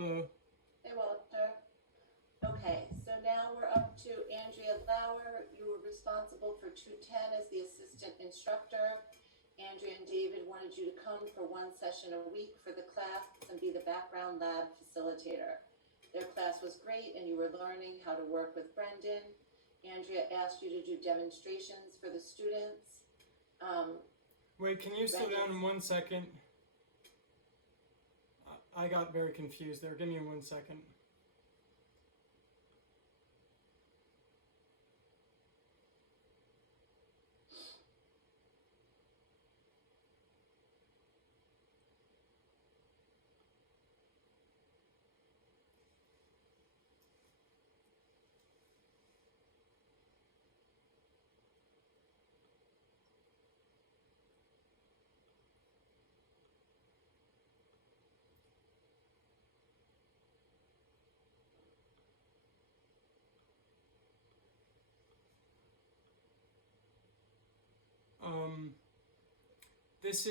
Hello. Hey, Walter. Okay, so now we're up to Andrea Lauer. You were responsible for 210 as the assistant instructor. Andrea and David wanted you to come for one session a week for the class and be the background lab facilitator. Their class was great and you were learning how to work with Brendan. Andrea asked you to do demonstrations for the students. Wait, can you slow down 1 second? I got very confused there. Give me 1 second. This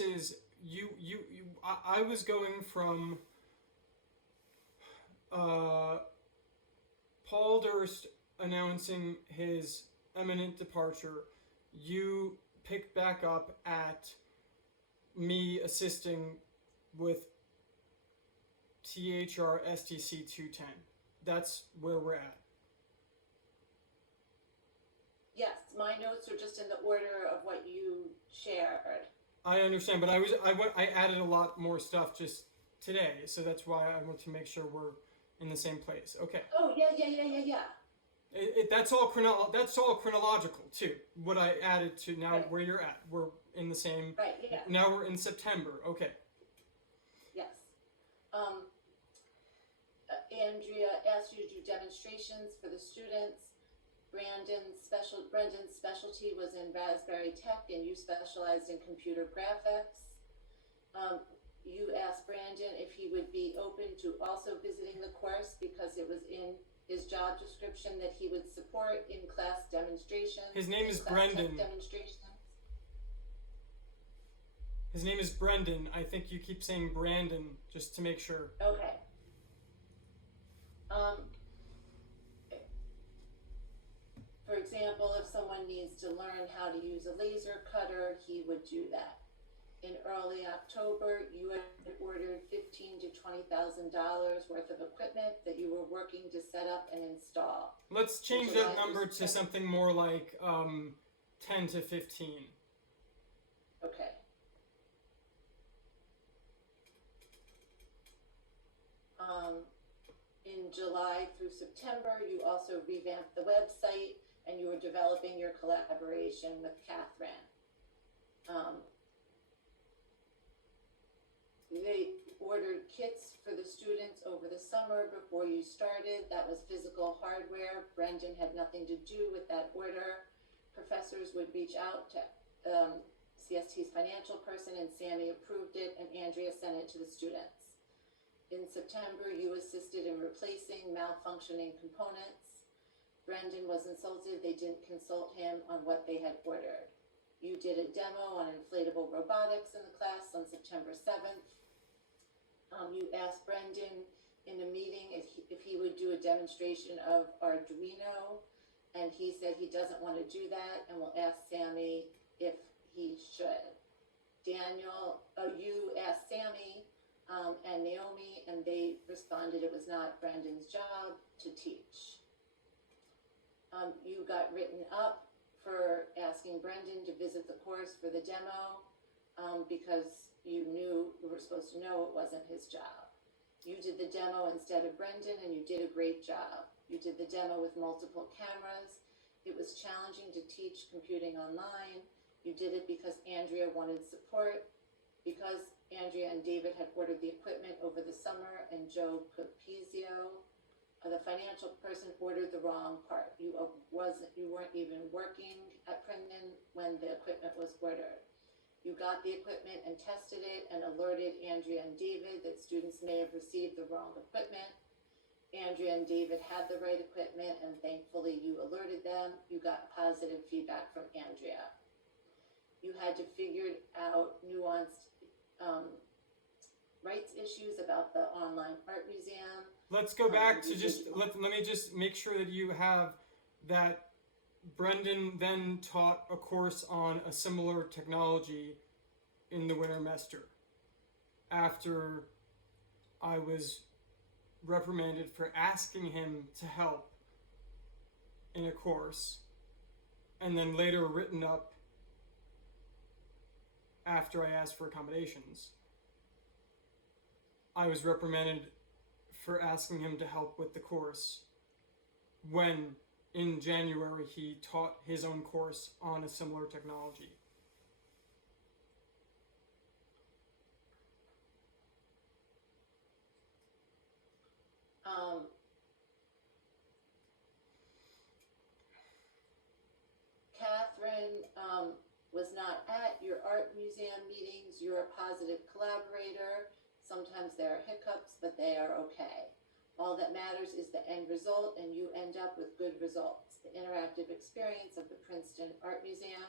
is you. I was going from Paul Durst announcing his imminent departure. You picked back up at me assisting with THR STC 210. That's where we're at. Yes, my notes are just in the order of what you shared. I understand, but I added a lot more stuff just today, so that's why I want to make sure we're in the same place. Okay. Oh, yeah. That's all chronological too. What I added to now Right. where you're at. We're in the same. Right, yeah. Now we're in September. Okay. Yes. Andrea asked you to do demonstrations for the students. Brendan's specialty was in Raspberry Tech and you specialized in computer graphics. You asked Brandon if he would be open to also visiting the course because it was in his job description that he would support in-class demonstrations. His name is Brendan. Demonstrations. His name is Brendan. I think you keep saying Brandon just to make sure. Okay. For example, if someone needs to learn how to use a laser cutter, he would do that. In early October, you had ordered $15,000 to $20,000 worth of equipment that you were working to set up and install. Let's change that number to something more like 10 to 15. Okay. In July through September, you also revamped the website and you were developing your collaboration with Catherine. They ordered kits for the students over the summer before you started. That was physical hardware. Brendan had nothing to do with that order. Professors would reach out to CST's financial person and Sammy approved it and Andrea sent it to the students. In September, you assisted in replacing malfunctioning components. Brendan was insulted. They didn't consult him on what they had ordered. You did a demo on inflatable robotics in the class on September 7th. You asked Brendan in a meeting if he would do a demonstration of Arduino, and he said he doesn't want to do that and will ask Sammy if he should. You asked Sammy and Naomi, and they responded it was not Brendan's job to teach. You got written up for asking Brendan to visit the course for the demo because you were supposed to know it wasn't his job. You did the demo instead of Brendan and you did a great job. You did the demo with multiple cameras. It was challenging to teach computing online. You did it because Andrea wanted support, because Andrea and David had ordered the equipment over the summer and Joe Capizio, the financial person, ordered the wrong part. You weren't even working at Princeton when the equipment was ordered. You got the equipment and tested it and alerted Andrea and David that students may have received the wrong equipment. Andrea and David had the right equipment and thankfully you alerted them. You got positive feedback from Andrea. You had to figure out nuanced rights issues about the online art museum. Let's go back to you just did- let me just make sure that you have that Brendan then taught a course on a similar technology in the winter semester after I was reprimanded for asking him to help in a course, and then later written up after I asked for accommodations. I was reprimanded for asking him to help with the course when in January he taught his own course on a similar technology. Catherine was not at your art museum meetings. You're a positive collaborator. Sometimes there are hiccups, but they are okay. All that matters is the end result, and you end up with good results. The interactive experience of the Princeton Art Museum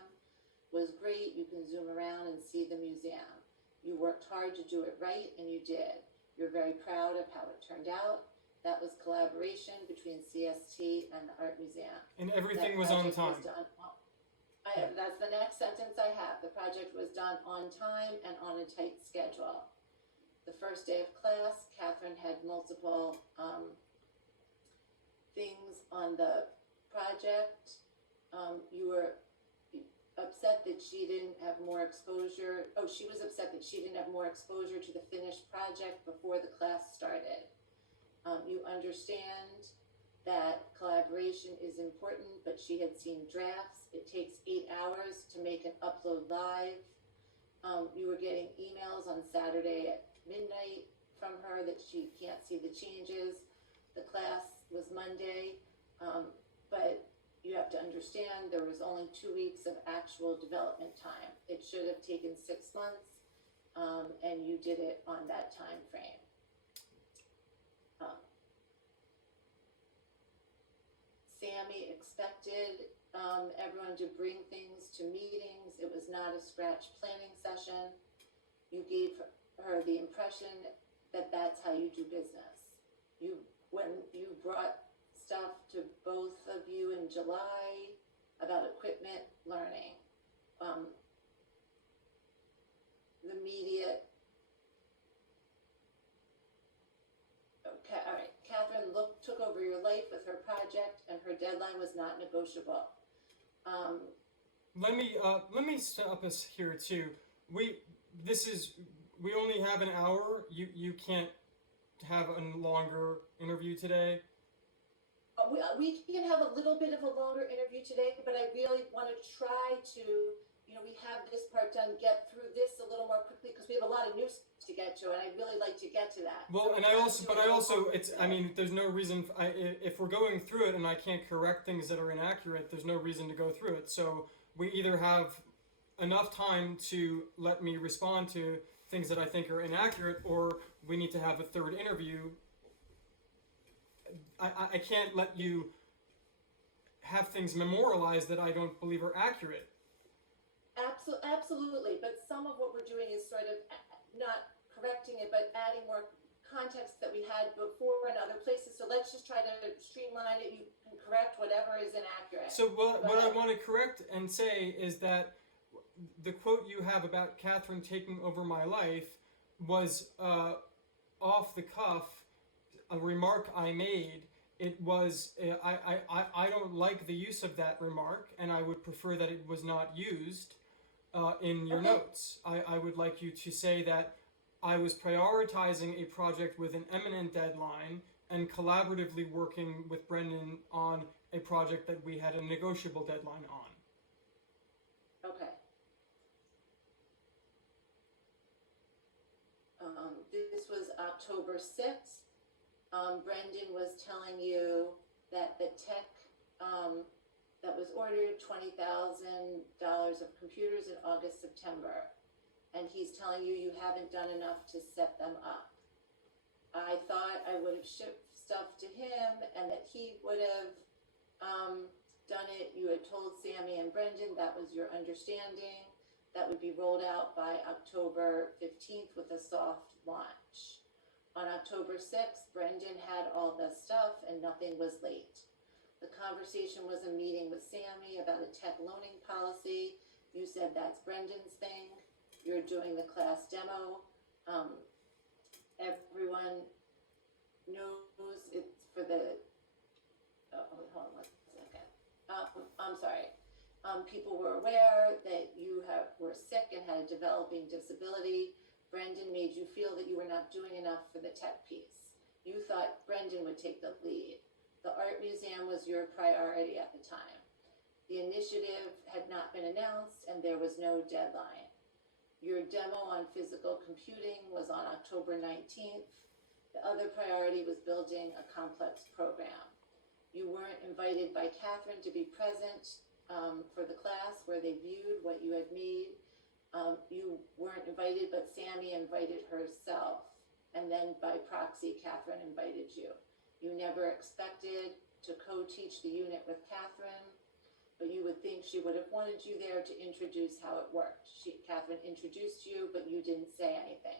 was great. You can zoom around and see the museum. You worked hard to do it right, and you did. You're very proud of how it turned out. That was collaboration between CST and the Art Museum. And everything That was on project time. that's the next sentence I have. The project was done on time and on a tight schedule. The first day of class, Catherine had multiple things on the project. You were upset that she didn't have more exposure. Oh, she was upset that she didn't have more exposure to the finished project before the class started. You understand that collaboration is important, but she had seen drafts. It takes 8 hours to make an upload live. You were getting emails on Saturday at midnight from her that she can't see the changes. The class was Monday, but you have to understand there was only 2 weeks of actual development time. It should have taken 6 months, and you did it on that time frame. Sammy expected everyone to bring things to meetings. It was not a scratch planning session. You gave her the impression that that's how you do business. When you brought stuff to both of you in July about equipment learning, the media. Okay, all right. Catherine took over your life with her project, and her deadline was not negotiable. Let me stop us here too. We only have an hour. You can't have a longer interview today. We can have a little bit of a longer interview today, but I really want to try to, we have this part done, get through this a little more quickly because we have a lot of news to get to, and I'd really like to get to that. Well, So and there's no reason, if we're going through it and I can't correct things that are inaccurate, there's no reason to go through it. So we either have enough time to let me respond to things that I think are inaccurate, or we need to have a third interview. I can't let you have things memorialized that I don't believe are accurate. Absolutely, but some of what we're doing is sort of not correcting it, but adding more context that we had before in other places. So let's just try to streamline it. You can correct whatever is inaccurate. So what I want to correct and say is that the quote you have about Catherine taking over my life was off the cuff, a remark I made. It was I don't like the use of that remark, and I would prefer that it was not used in your notes. I would like you to say that I was prioritizing a project with an imminent deadline and collaboratively working with Brendan on a project that we had a negotiable deadline on. Okay. This was October 6th. Brendan was telling you that the tech that was ordered, $20,000 of computers in August, September. And he's telling you you haven't done enough to set them up. I thought I would have shipped stuff to him and that he would have done it. You had told Sammy and Brendan that was your understanding. That would be rolled out by October 15th with a soft launch. On October 6th, Brendan had all the stuff and nothing was late. The conversation was a meeting with Sammy about a tech loaning policy. You said that's Brendan's thing. You're doing the class demo. Everyone knows it's for the, hold on one second. I'm sorry. People were aware that you were sick and had a developing disability. Brendan made you feel that you were not doing enough for the tech piece. You thought Brendan would take the lead. The art museum was your priority at the time. The initiative had not been announced and there was no deadline. Your demo on physical computing was on October 19th. The other priority was building a complex program. You weren't invited by Catherine to be present for the class where they viewed what you had made. You weren't invited, but Sammy invited herself. And then by proxy, Catherine invited you. You never expected to co-teach the unit with Catherine, but you would think she would have wanted you there to introduce how it worked. Catherine introduced you, but you didn't say anything.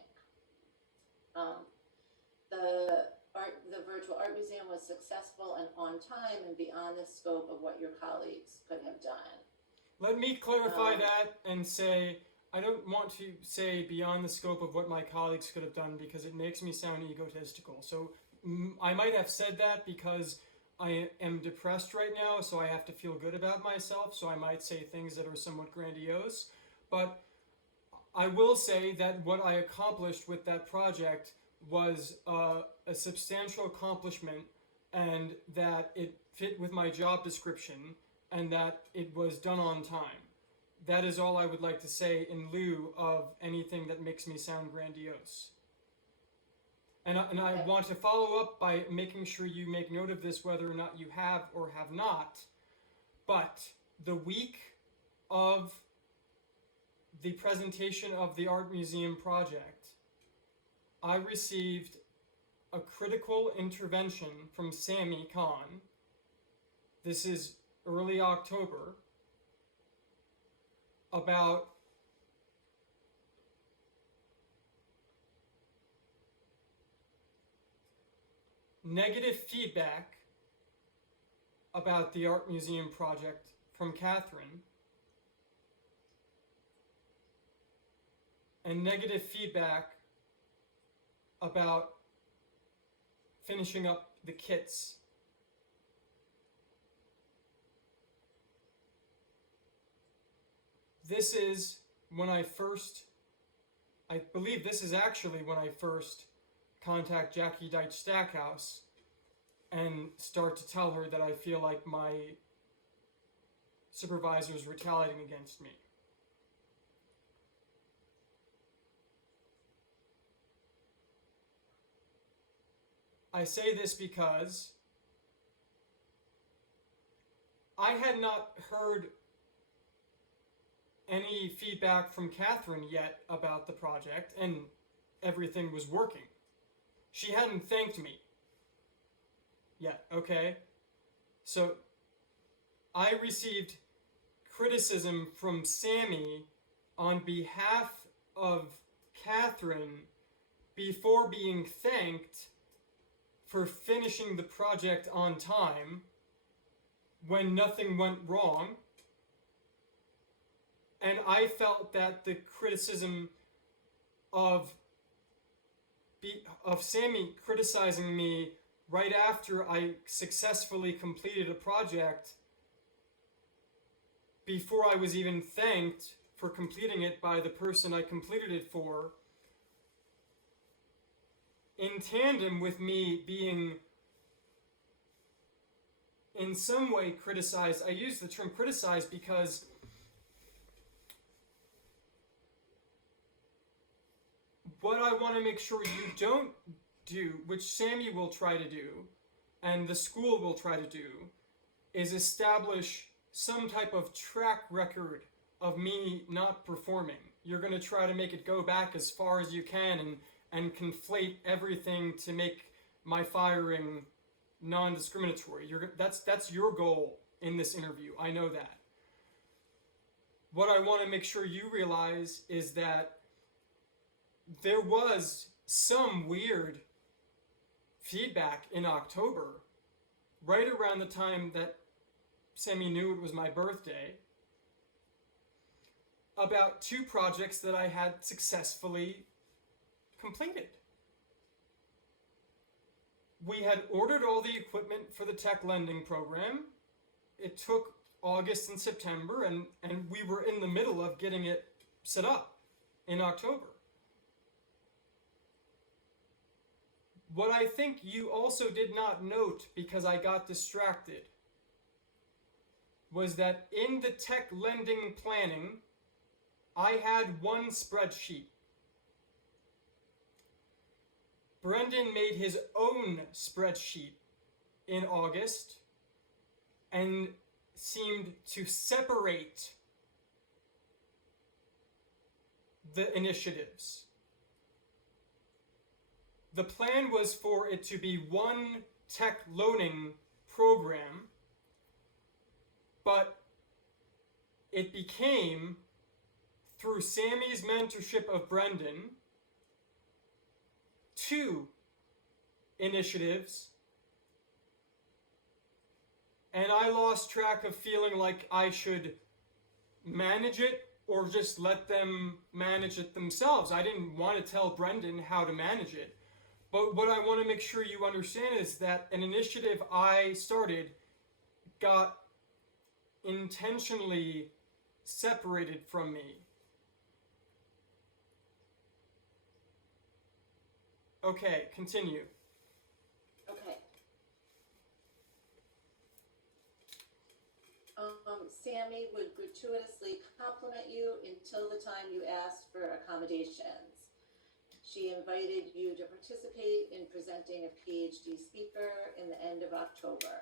The virtual art museum was successful and on time and beyond the scope of what your colleagues could have done. Let me clarify that and say, I don't want to say beyond the scope of what my colleagues could have done because it makes me sound egotistical. So I might have said that because I am depressed right now, so I have to feel good about myself, so I might say things that are somewhat grandiose. But I will say that what I accomplished with that project was a substantial accomplishment, and that it fit with my job description, and that it was done on time. That is all I would like to say in lieu of anything that makes me sound grandiose. And I want to follow up by making sure you make note of this, whether or not you have or have not. But the week of the presentation of the Art Museum project, I received a critical intervention from Sammy Khan. This is early October, about negative feedback about the Art Museum project from Catherine, and negative feedback about finishing up the kits. This is when I believe this is actually when I first contact Jackie Deitch Stackhouse and start to tell her that I feel like my supervisor is retaliating against me. I say this because I had not heard any feedback from Catherine yet about the project, and everything was working. She hadn't thanked me yet, okay? So I received criticism from Sammy on behalf of Catherine before being thanked for finishing the project on time when nothing went wrong. And I felt that the criticism of Sammy criticizing me right after I successfully completed a project, before I was even thanked for completing it by the person I completed it for, in tandem with me being in some way criticized. I use the term criticized because what I want to make sure you don't do, which Sammy will try to do, and the school will try to do, is establish some type of track record of me not performing. You're going to try to make it go back as far as you can and conflate everything to make my firing non-discriminatory. That's your goal in this interview. I know that. What I want to make sure you realize is that there was some weird feedback in October, right around the time that Sammy knew it was my birthday, about 2 projects that I had successfully completed. We had ordered all the equipment for the tech lending program. It took August and September, and we were in the middle of getting it set up in October. What I think you also did not note, because I got distracted, was that in the tech lending planning, I had one spreadsheet. Brendan made his own spreadsheet in August and seemed to separate the initiatives. The plan was for it to be one tech loaning program, but it became, through Sammy's mentorship of Brendan, 2 initiatives, and I lost track of feeling like I should manage it or just let them manage it themselves. I didn't want to tell Brendan how to manage it. But what I want to make sure you understand is that an initiative I started got intentionally separated from me. Okay, continue. Okay. Sammy would gratuitously compliment you until the time you asked for accommodations. She invited you to participate in presenting a PhD speaker in the end of October.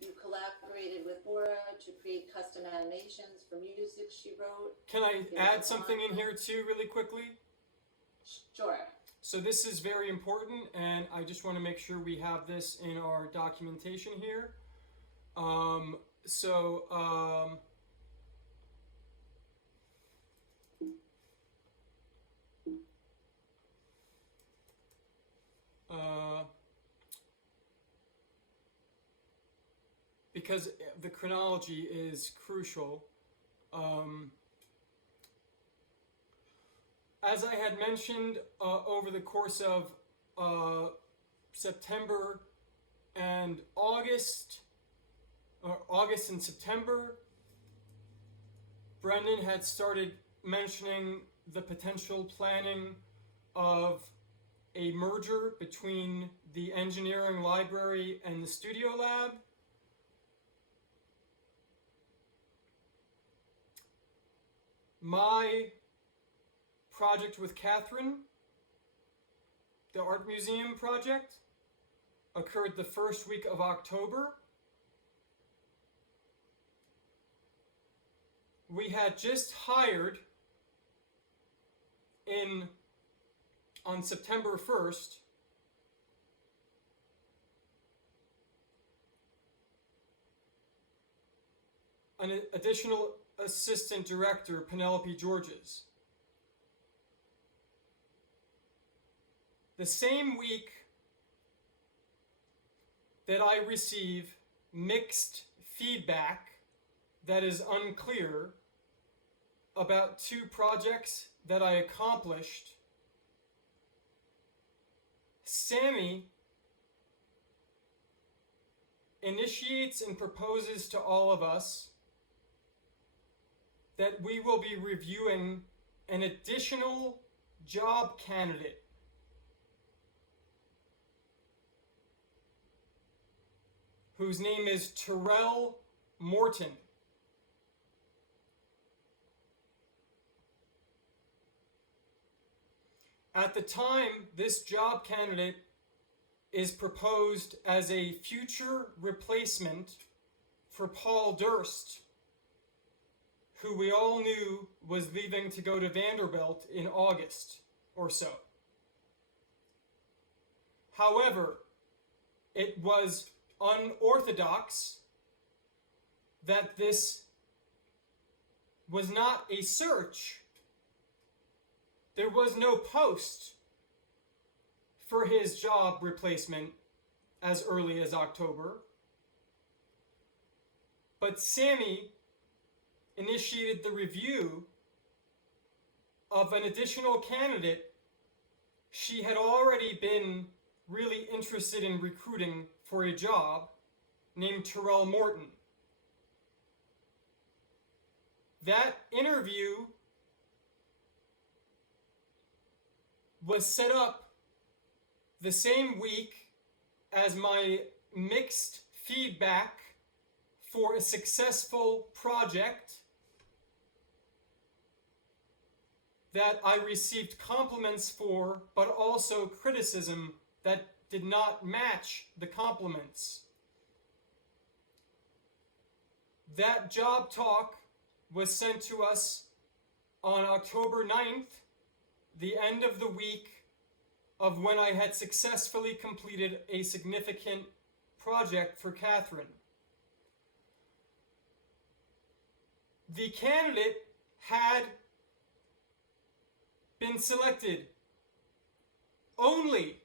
You collaborated with Laura to create custom animations for music she wrote. Can I add something in here too, really quickly? Sure. So this is very important, and I just want to make sure we have this in our documentation here. Because the chronology is crucial. As I had mentioned, over the course of September and August and September, Brendan had started mentioning the potential planning of a merger between the engineering library and the studio lab. My project with Catherine, the art museum project, occurred the first week of October. We had just hired on September 1st an additional assistant director, Penelope Georges. The same week that I receive mixed feedback that is unclear about 2 projects that I accomplished, Sammy initiates and proposes to all of us that we will be reviewing an additional job candidate whose name is Terrell Morton. At the time, this job candidate is proposed as a future replacement for Paul Durst, who we all knew was leaving to go to Vanderbilt in August or so. However, it was unorthodox that this was not a search. There was no post for his job replacement as early as October. But Sammy initiated the review of an additional candidate she had already been really interested in recruiting for a job, named Terrell Morton. That interview was set up the same week as my mixed feedback for a successful project that I received compliments for, but also criticism that did not match the compliments. That job talk was sent to us on October 9th, the end of the week of when I had successfully completed a significant project for Catherine. The candidate had been selected only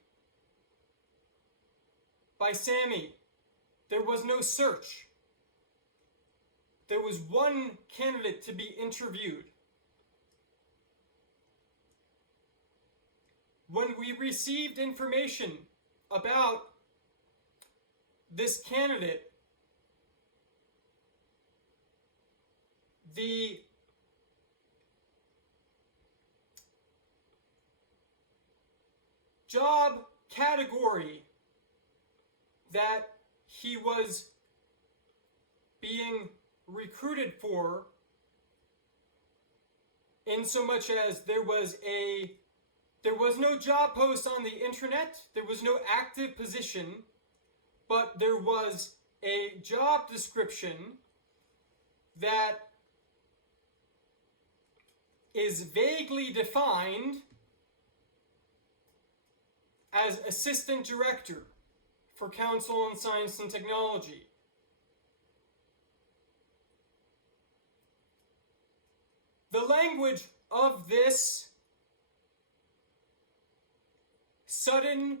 by Sammy. There was no search. There was one candidate to be interviewed. When we received information about this candidate, the job category that he was being recruited for, in so much as there was no job post on the internet, there was no active position, but there was a job description that is vaguely defined as Assistant Director for Council on Science and Technology. The language of this sudden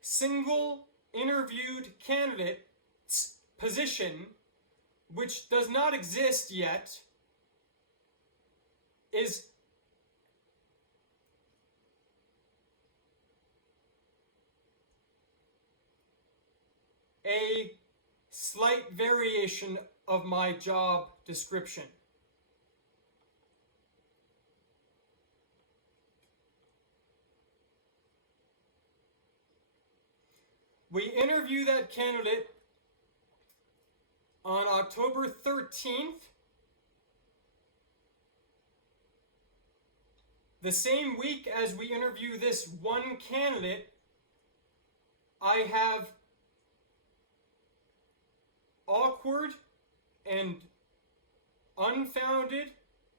single interviewed candidate's position, which does not exist yet, is a slight variation of my job description. We interview that candidate on October 13th, the same week as we interview this one candidate. I have awkward and unfounded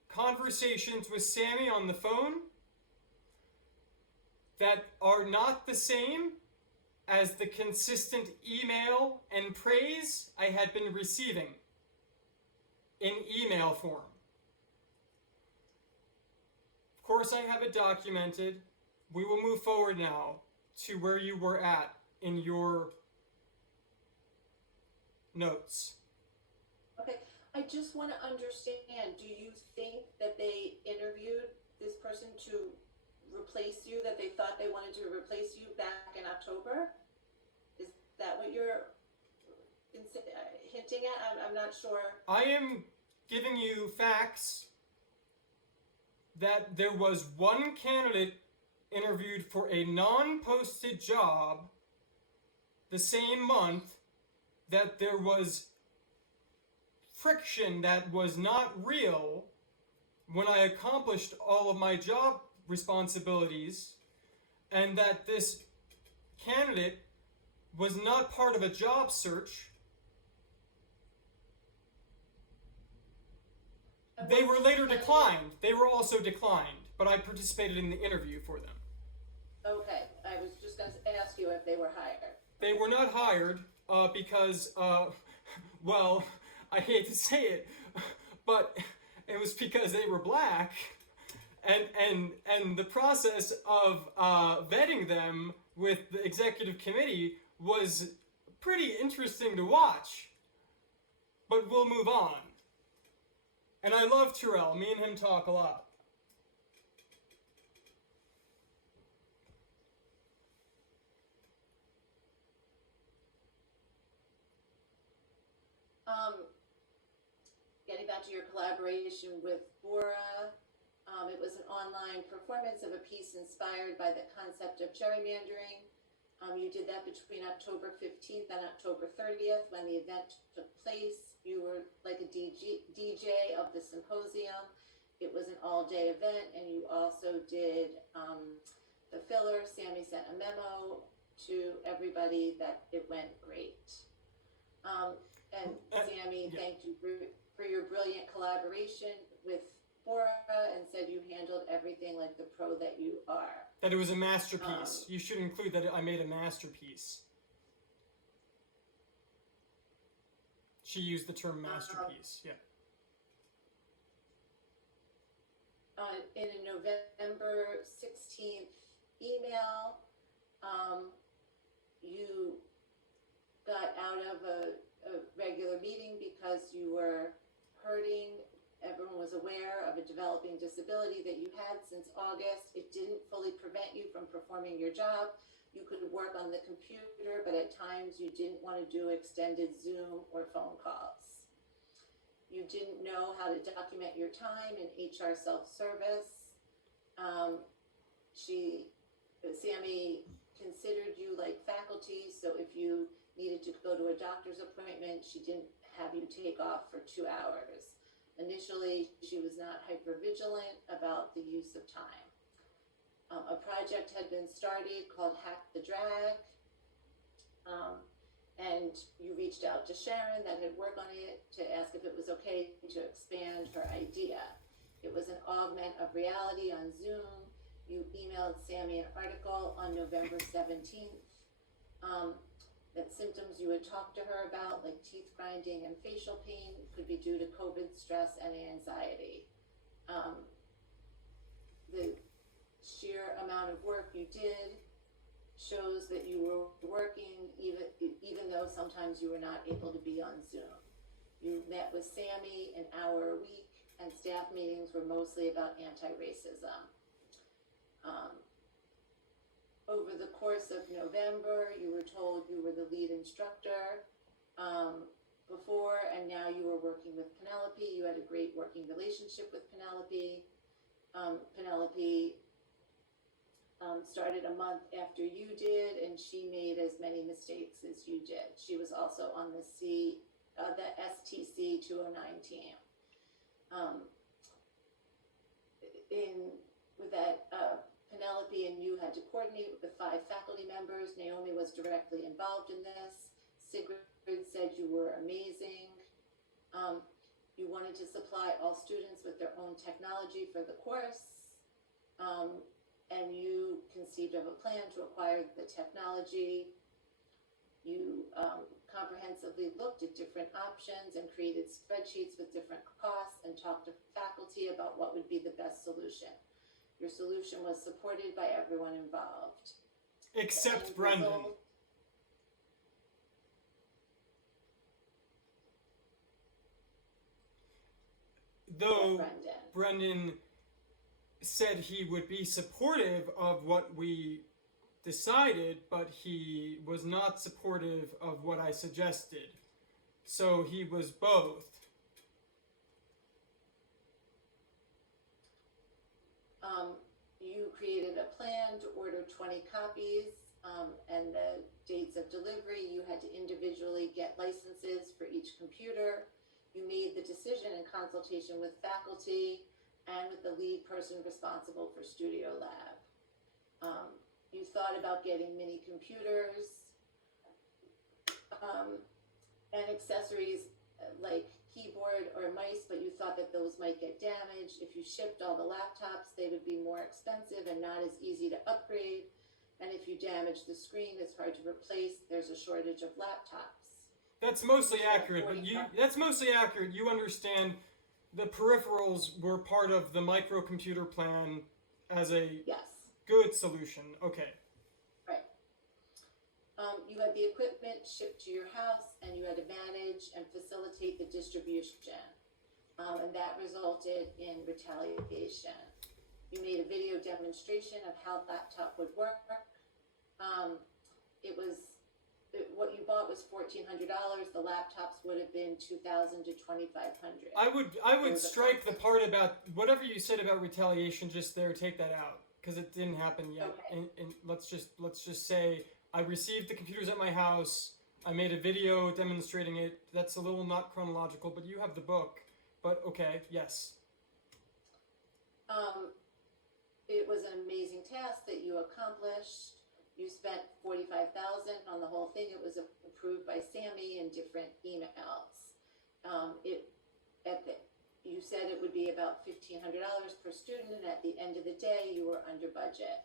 conversations with Sammy on the phone that are not the same as the consistent email and praise I had been receiving in email form. Of course, I have it documented. We will move forward now to where you were at in your notes. Okay, I just want to understand, do you think that they interviewed this person to replace you, that they thought they wanted to replace you back in October? Is that what you're hinting at? I'm not sure. I am giving you facts that there was one candidate interviewed for a non-posted job the same month, that there was friction that was not real when I accomplished all of my job responsibilities, and that this candidate was not part of a job search. They were later declined. They were also declined, but I participated in the interview for them. Okay, I was just going to ask you if they were hired. They were not hired because, well, I hate to say it, but it was because they were black, and the process of vetting them with the executive committee was pretty interesting to watch. But we'll move on. And I love Terrell. Me and him talk a lot. Getting back to your collaboration with Bora, it was an online performance of a piece inspired by the concept of gerrymandering. You did that between October 15th and October 30th when the event took place. You were like a DJ of the symposium. It was an all-day event, and you also did the filler. Sammy sent a memo to everybody that it went great. And Sammy thanked you for your brilliant collaboration with Bora and said you handled everything like the pro that you are. That it was a masterpiece. You should include that I made a masterpiece. She used the term masterpiece. Yeah. In a November 16th email, you got out of a regular meeting because you were hurting. Everyone was aware of a developing disability that you had since August. It didn't fully prevent you from performing your job. You could work on the computer, but at times you didn't want to do extended Zoom or phone calls. You didn't know how to document your time in HR self-service. Sammy considered you like faculty, so if you needed to go to a doctor's appointment, she didn't have you take off for 2 hours. Initially, she was not hypervigilant about the use of time. A project had been started called Hack the Drag, and you reached out to Sharon that had worked on it to ask if it was okay to expand her idea. It was an augment of reality on Zoom. You emailed Sammy an article on November 17th that symptoms you had talked to her about, like teeth grinding and facial pain, could be due to COVID stress and anxiety. The sheer amount of work you did shows that you were working even though sometimes you were not able to be on Zoom. You met with Sammy an hour a week, and staff meetings were mostly about anti-racism. Over the course of November, you were told you were the lead instructor before, and now you were working with Penelope. You had a great working relationship with Penelope. Penelope started a month after you did, and she made as many mistakes as you did. She was also on the STC 209 team. With that, Penelope and you had to coordinate with the 5 faculty members. Naomi was directly involved in this. Sigrid said you were amazing. You wanted to supply all students with their own technology for the course. And you conceived of a plan to acquire the technology. You comprehensively looked at different options and created spreadsheets with different costs and talked to faculty about what would be the best solution. Your solution was supported by everyone involved. Except Brendan. Though Brendan said he would be supportive of what we decided, but he was not supportive of what I suggested. So he was both. You created a plan to order 20 copies, and the dates of delivery, you had to individually get licenses for each computer. You made the decision in consultation with faculty and with the lead person responsible for Studio Lab. You thought about getting mini computers and accessories like keyboard or mice, but you thought that those might get damaged. If you shipped all the laptops, they would be more expensive and not as easy to upgrade. And if you damage the screen, it's hard to replace. There's a shortage of laptops. That's mostly accurate, but that's mostly accurate. You understand the peripherals were part of the microcomputer plan as a Yes, good solution. Okay. right. You had the equipment shipped to your house, and you had to manage and facilitate the distribution. And that resulted in retaliation. You made a video demonstration of how laptop would work. It was what you bought was $1,400. The laptops would have been $2,000 to $2,500. I would There's a strike the conflict. part about whatever you said about retaliation just there. Take that out because it didn't happen yet. Okay. And let's just say I received the computers at my house. I made a video demonstrating it. That's a little not chronological, but you have the book. But okay, yes. It was an amazing task that you accomplished. You spent $45,000 on the whole thing. It was approved by Sammy in different emails. You said it would be about $1,500 per student, and at the end of the day, you were under budget.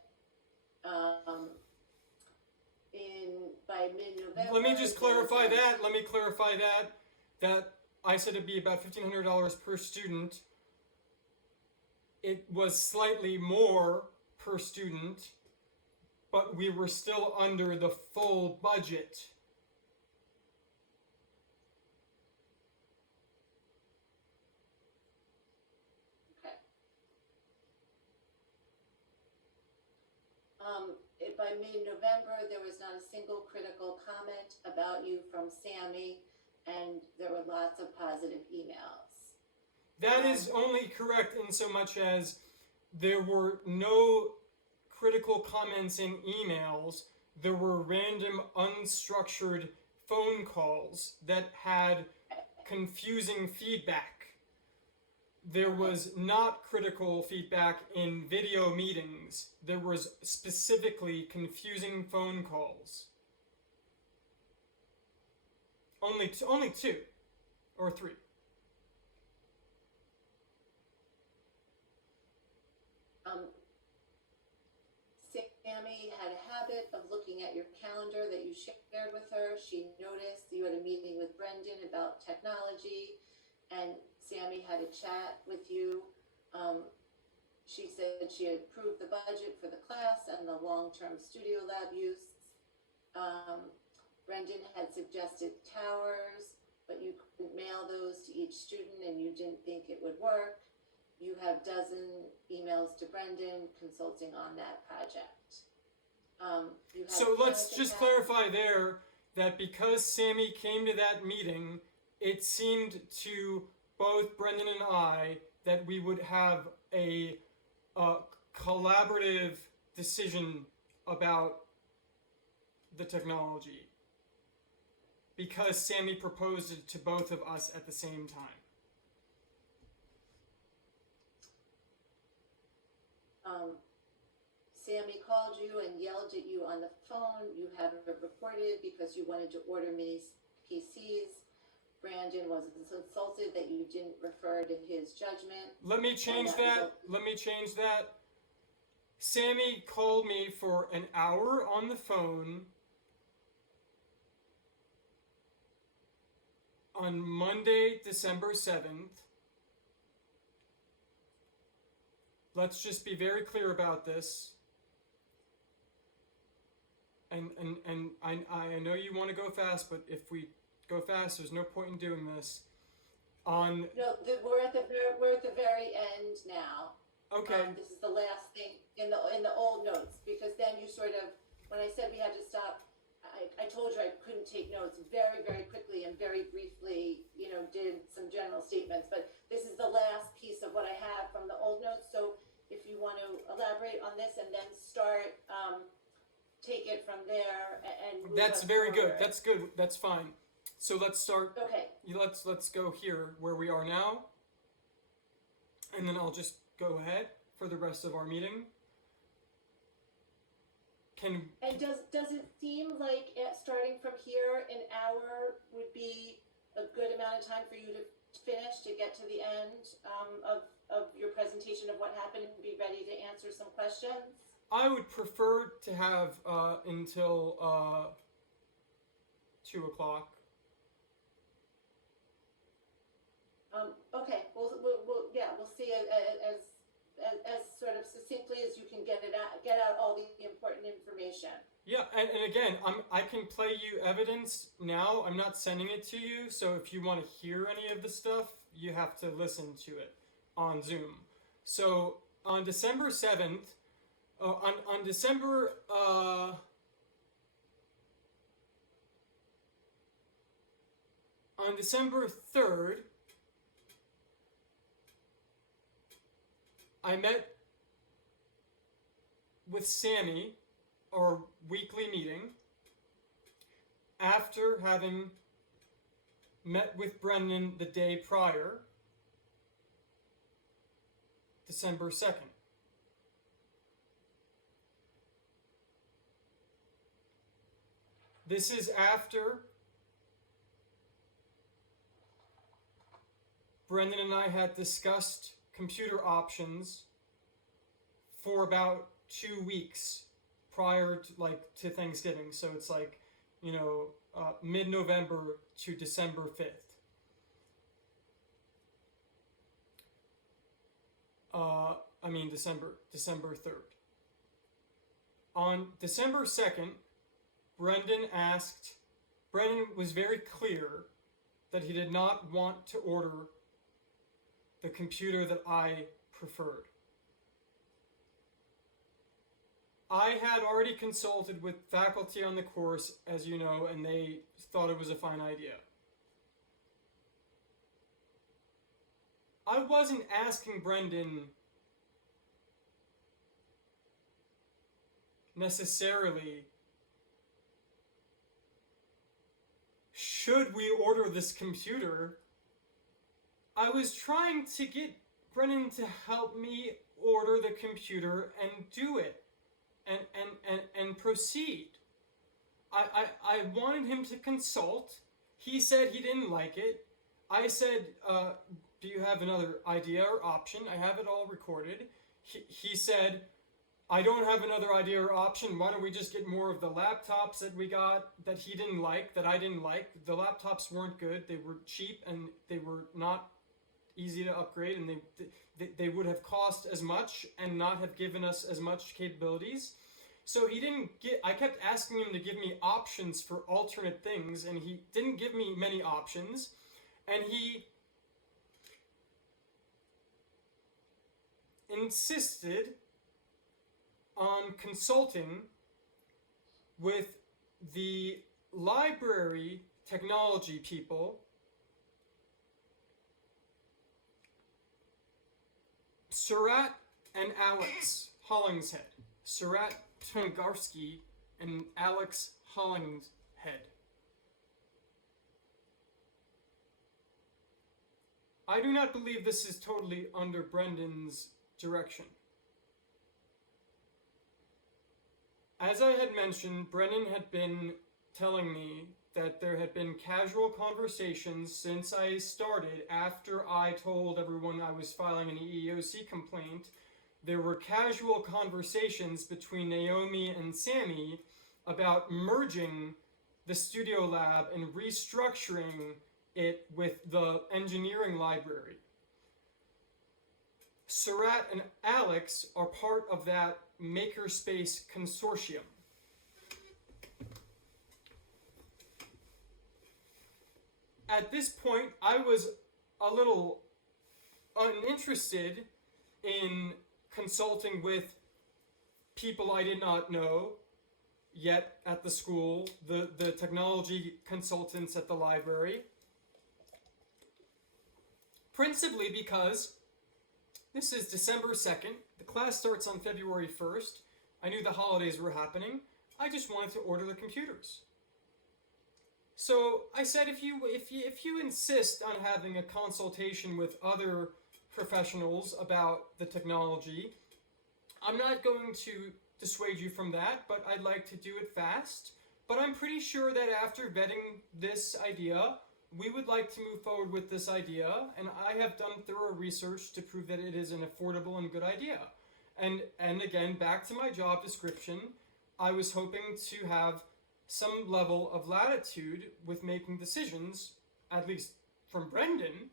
By mid-November. Let me just clarify that. Let me clarify that. That I said it'd be about $1,500 per student. It was slightly more per student, but we were still under the full budget. Okay. By mid-November, there was not a single critical comment about you from Sammy, and there were lots of positive emails. That is only correct in so much as there were no critical comments in emails. There were random unstructured phone calls that had confusing feedback. There was not critical feedback in video meetings. There was specifically confusing phone calls. Only two or three. Sammy had a habit of looking at your calendar that you shared with her. She noticed you had a meeting with Brendan about technology, and Sammy had a chat with you. She said she had approved the budget for the class and the long-term studio lab use. Brendan had suggested towers, but you couldn't mail those to each student and you didn't think it would work. You have dozen emails to Brendan consulting on that project. So let's just clarify there that because Sammy came to that meeting, it seemed to both Brendan and I that we would have a collaborative decision about the technology because Sammy proposed it to both of us at the same time. Sammy called you and yelled at you on the phone. You have it recorded because you wanted to order mini PCs. Brandon was insulted that you didn't refer to his judgment. Let me change that. Let me change that. Sammy called me for an hour on the phone on Monday, December 7th. Let's just be very clear about this. And I know you want to go fast, but if we go fast, there's no point in doing this. No, we're at the very end now. Okay. This is the last thing in the old notes, because then you sort of, when I said we had to stop, I told you I couldn't take notes. Very, very quickly and very briefly, did some general statements. But this is the last piece of what I have from the old notes. So if you want to elaborate on this and then start, take it from there and move That's us very good. forward. That's good. That's fine. So let's start. Okay. Let's go here where we are now, and then I'll just go ahead for the rest of our meeting. And does it seem like starting from here, an hour would be a good amount of time for you to finish, to get to the end of your presentation of what happened and be ready to answer some questions? I would prefer to have until 2 o'clock. Okay, we'll see it as sort of succinctly as you can get out all the important information. Yeah, and again, I can play you evidence now. I'm not sending it to you, so if you want to hear any of the stuff, you have to listen to it on Zoom. So on December 7th, on December on December 3rd, I met with Sammy, our weekly meeting, after having met with Brendan the day prior, December 2nd. This is after Brendan and I had discussed computer options for about 2 weeks prior to Thanksgiving. So it's mid-November to December 5th. December 3rd. On December 2nd, Brendan was very clear that he did not want to order the computer that I preferred. I had already consulted with faculty on the course, as you know, and they thought it was a fine idea. I wasn't asking Brendan necessarily, should we order this computer? I was trying to get Brendan to help me order the computer and do it and proceed. I wanted him to consult. He said he didn't like it. I said, do you have another idea or option? I have it all recorded. He said, I don't have another idea or option. Why don't we just get more of the laptops that we got that he didn't like, that I didn't like? The laptops weren't good. They were cheap and they were not easy to upgrade, and they would have cost as much and not have given us as much capabilities. So I kept asking him to give me options for alternate things, and he didn't give me many options. And he insisted on consulting with the library technology people, Surat and Alex Hollingshead. Surat Tungarsky and Alex Hollingshead. I do not believe this is totally under Brendan's direction. As I had mentioned, Brendan had been telling me that there had been casual conversations since I started. After I told everyone I was filing an EEOC complaint, there were casual conversations between Naomi and Sammy about merging the studio lab and restructuring it with the engineering library. Surat and Alex are part of that Makerspace consortium. At this point, I was a little uninterested in consulting with people I did not know yet at the school, the technology consultants at the library. Principally because this is December 2nd, the class starts on February 1st, I knew the holidays were happening, I just wanted to order the computers. So I said, if you insist on having a consultation with other professionals about the technology, I'm not going to dissuade you from that, but I'd like to do it fast. But I'm pretty sure that after vetting this idea, we would like to move forward with this idea, and I have done thorough research to prove that it is an affordable and good idea. And again, back to my job description, I was hoping to have some level of latitude with making decisions, at least from Brendan,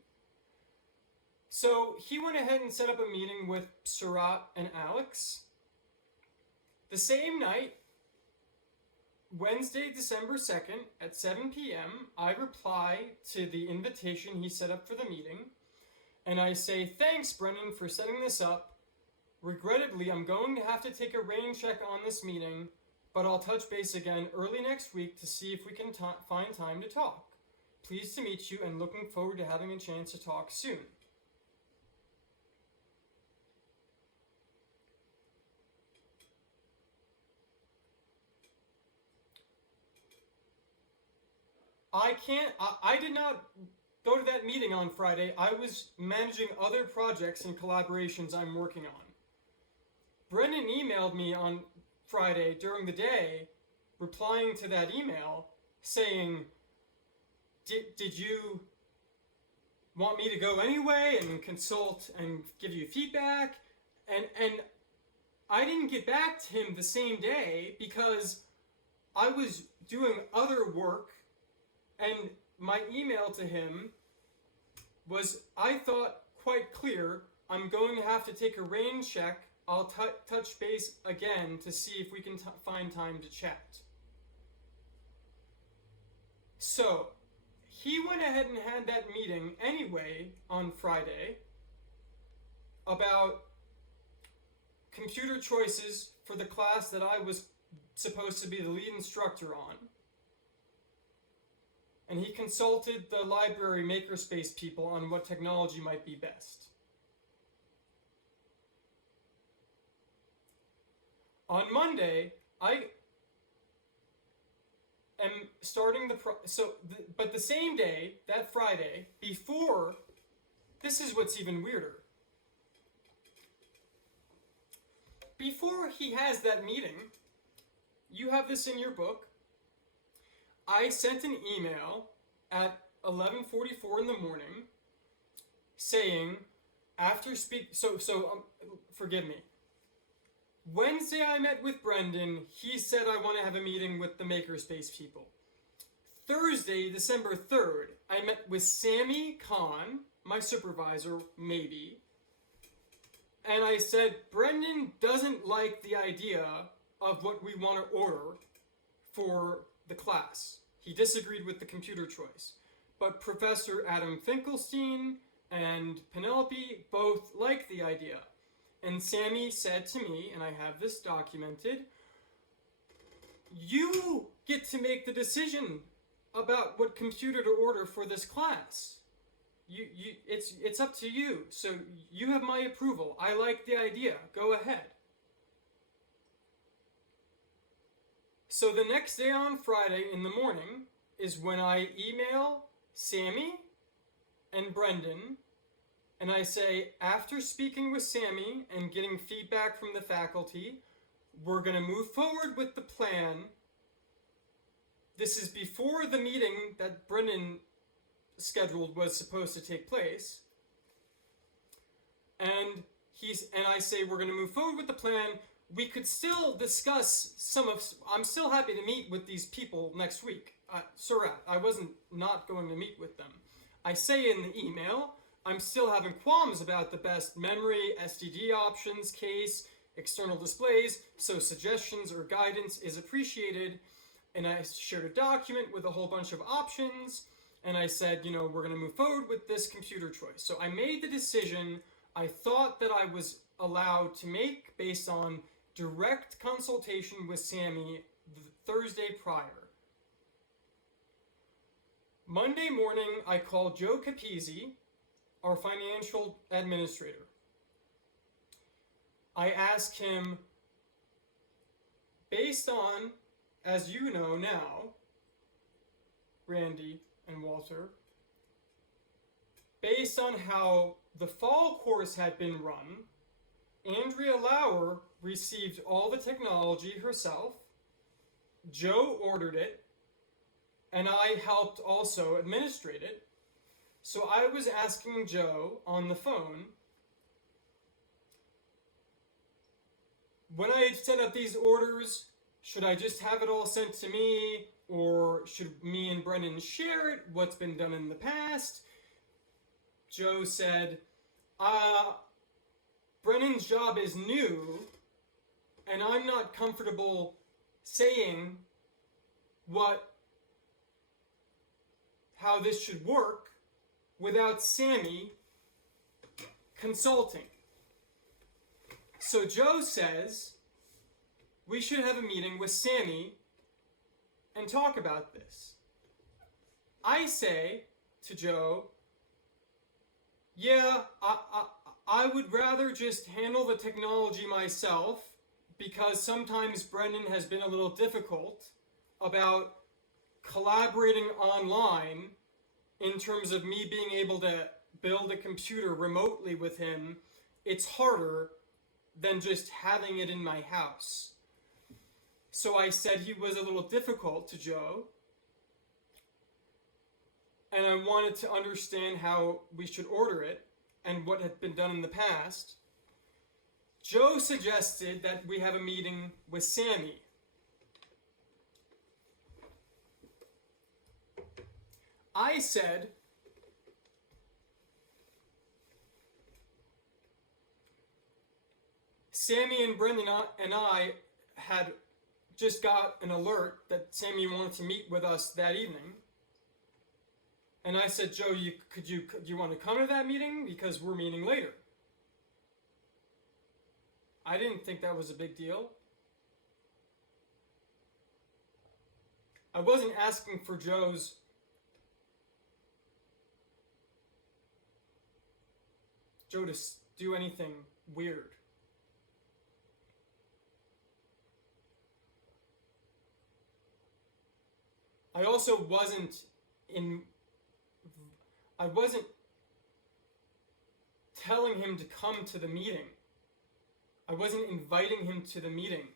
So he went ahead and set up a meeting with Surat and Alex. The same night, Wednesday, December 2nd at 7 p.m., I reply to the invitation he set up for the meeting, and I say, "Thanks, Brendan, for setting this up. Regrettably, I'm going to have to take a rain check on this meeting, but I'll touch base again early next week to see if we can find time to talk. Pleased to meet you and looking forward to having a chance to talk soon." I did not go to that meeting on Friday. I was managing other projects and collaborations I'm working on. Brendan emailed me on Friday during the day, replying to that email, saying, did you want me to go anyway and consult and give you feedback? And I didn't get back to him the same day because I was doing other work, and my email to him was, I thought, quite clear: I'm going to have to take a rain check. I'll touch base again to see if we can find time to chat. So he went ahead and had that meeting anyway on Friday about computer choices for the class that I was supposed to be the lead instructor on. And he consulted the library makerspace people on what technology might be best. On Monday, I am starting but the same day, that Friday, before, this is what's even weirder. Before he has that meeting, you have this in your book, I sent an email at 11:44 in the morning saying, forgive me. Wednesday I met with Brendan. He said I want to have a meeting with the Makerspace people. Thursday, December 3rd, I met with Sammy Khan, my supervisor, maybe. And I said, Brendan doesn't like the idea of what we want to order for the class. He disagreed with the computer choice. But Professor Adam Finkelstein and Penelope both liked the idea. And Sammy said to me, and I have this documented, you get to make the decision about what computer to order for this class. It's up to you. So you have my approval. I like the idea. Go ahead. So the next day on Friday in the morning is when I email Sammy and Brendan, and I say, after speaking with Sammy and getting feedback from the faculty, we're going to move forward with the plan. This is before the meeting that Brendan scheduled was supposed to take place. And I say, we're going to move forward with the plan. We could still discuss I'm still happy to meet with these people next week. Surat, I wasn't not going to meet with them. I say in the email, I'm still having qualms about the best memory, STD options, case, external displays, so suggestions or guidance is appreciated. And I shared a document with a whole bunch of options, and I said, we're going to move forward with this computer choice. So I made the decision I thought that I was allowed to make based on direct consultation with Sammy the Thursday prior. Monday morning, I called Joe Capizzi, our financial administrator. I asked him, based on, as you know now, Randy and Walter, based on how the fall course had been run, Andrea Lauer received all the technology herself, Joe ordered it, and I helped also administrate it. So I was asking Joe on the phone, when I set up these orders, should I just have it all sent to me, or should me and Brendan share it? What's been done in the past? Joe said, Brennan's job is new, and I'm not comfortable saying how this should work without Sammy consulting. So Joe says we should have a meeting with Sammy and talk about this. I say to Joe, yeah, I would rather just handle the technology myself, because sometimes Brendan has been a little difficult about collaborating online in terms of me being able to build a computer remotely with him. It's harder than just having it in my house. So I said he was a little difficult to Joe, and I wanted to understand how we should order it and what had been done in the past. Joe suggested that we have a meeting with Sammy. I said, Sammy and Brendan and I had just got an alert that Sammy wanted to meet with us that evening. And I said, Joe, do you want to come to that meeting? Because we're meeting later. I didn't think that was a big deal. I wasn't asking for Joe to do anything weird. I also wasn't telling him to come to the meeting. I wasn't inviting him to the meeting.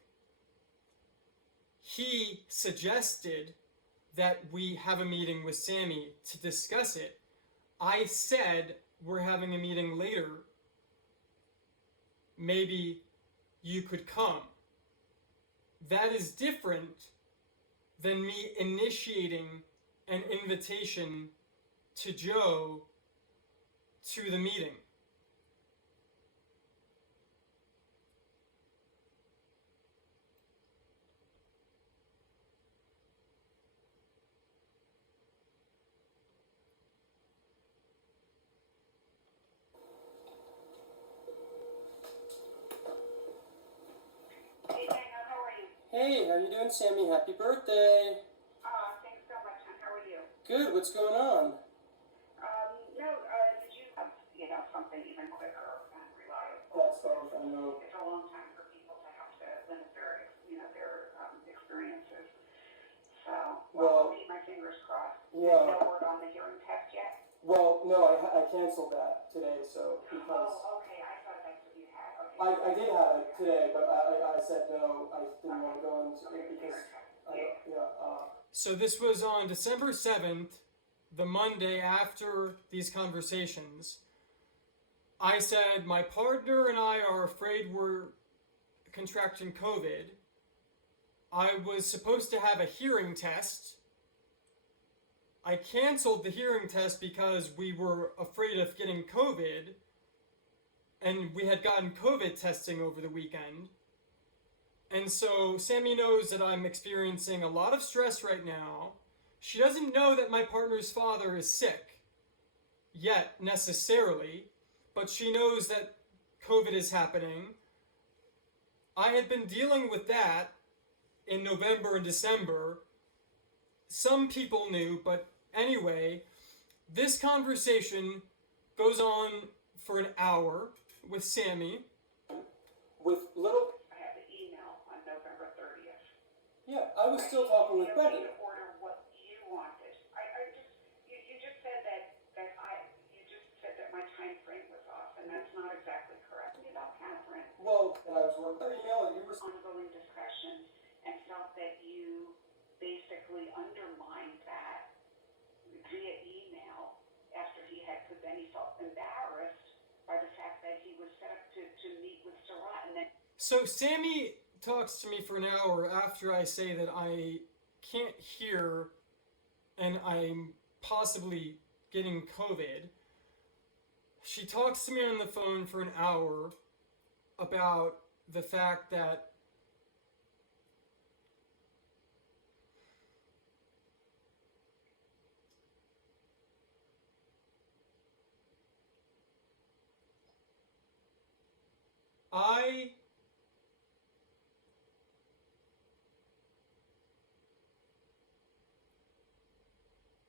He suggested that we have a meeting with Sammy to discuss it. I said we're having a meeting later. Maybe you could come. That is different than me initiating an invitation to Joe to the meeting. Hey, how you doing, Sammy? Happy birthday! Thanks so much, hon. How are you? Good. What's going on? Did you have, something even quicker and reliable? That's fine. I know. It's a long time for people to have to limit their, experiences. So, Well, I'll keep my fingers crossed. Yeah. No word on the hearing test yet? Well, no, I canceled that today, so because Oh, okay. I thought that's what you had. Okay. I did have it today, but I said no. I didn't want to go into it because So this was on December 7th, the Monday after these conversations. I said, my partner and I are afraid we're contracting COVID. I was supposed to have a hearing test. I canceled the hearing test because we were afraid of getting COVID, and we had gotten COVID testing over the weekend. And so Sammy knows that I'm experiencing a lot of stress right now. She doesn't know that my partner's father is sick yet, necessarily, but she knows that COVID is happening. I had been dealing with that in November and December. Some people knew, but anyway, this conversation goes on for an hour with Sammy. with little. I had the email on November 30th. Yeah, I was still talking with You Brendan. to order what you wanted. You just said you just said that my time frame was off, and that's not exactly correct. Catherine. Well, and I was working the email, and you were. Ongoing discussion, and felt that you basically undermined that via email after he had, because then he felt embarrassed by the fact that he was set up to meet with Surratt, and then. So Sammy talks to me for an hour after I say that I can't hear and I'm possibly getting COVID. she talks to me on the phone for an hour about the fact that I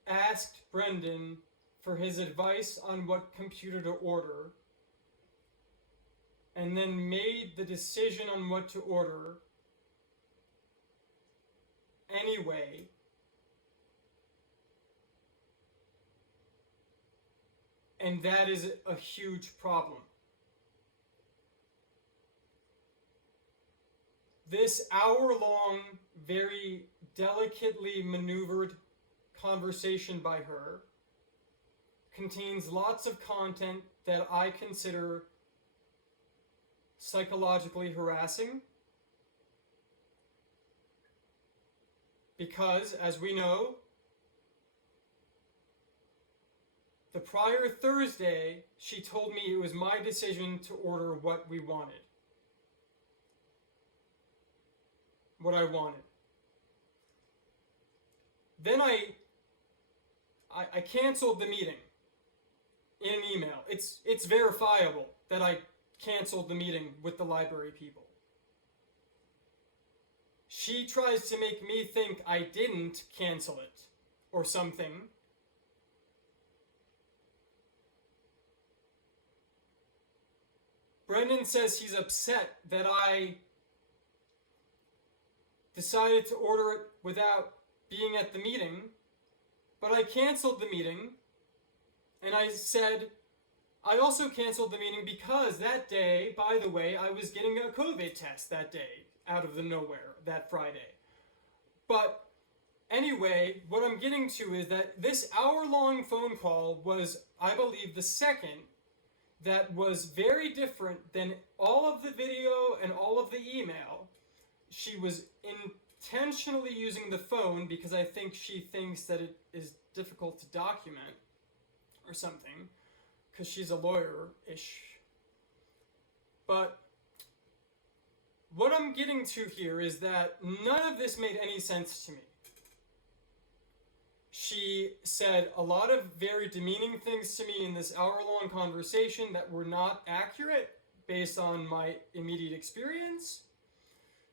asked Brendan for his advice on what computer to order, and then made the decision on what to order anyway. And that is a huge problem. This hour-long, very delicately maneuvered conversation by her contains lots of content that I consider psychologically harassing, because, as we know, the prior Thursday, she told me it was my decision to order what we wanted. What I wanted. Then I canceled the meeting in an email. It's verifiable that I canceled the meeting with the library people. She tries to make me think I didn't cancel it or something. Brendan says he's upset that I decided to order it without being at the meeting, but I canceled the meeting, and I said I also canceled the meeting because that day, by the way, I was getting a COVID test that day, out of the nowhere, that Friday. But anyway, what I'm getting to is that this hour-long phone call was, I believe, the second that was very different than all of the video and all of the email. She was intentionally using the phone because I think she thinks that it is difficult to document or something, because she's a lawyer-ish. But what I'm getting to here is that none of this made any sense to me. She said a lot of very demeaning things to me in this hour-long conversation that were not accurate based on my immediate experience.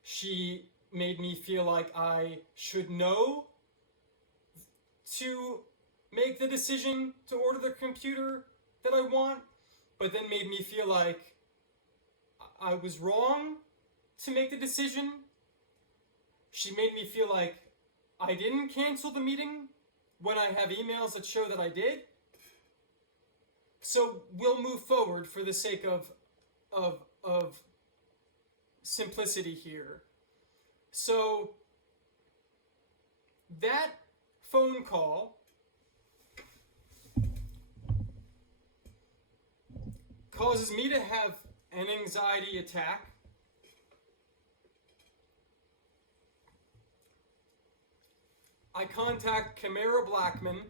She made me feel like I should know to make the decision to order the computer that I want, but then made me feel like I was wrong to make the decision. She made me feel like I didn't cancel the meeting when I have emails that show that I did. So we'll move forward for the sake of simplicity here. So that phone call causes me to have an anxiety attack. I contact Camara Blackman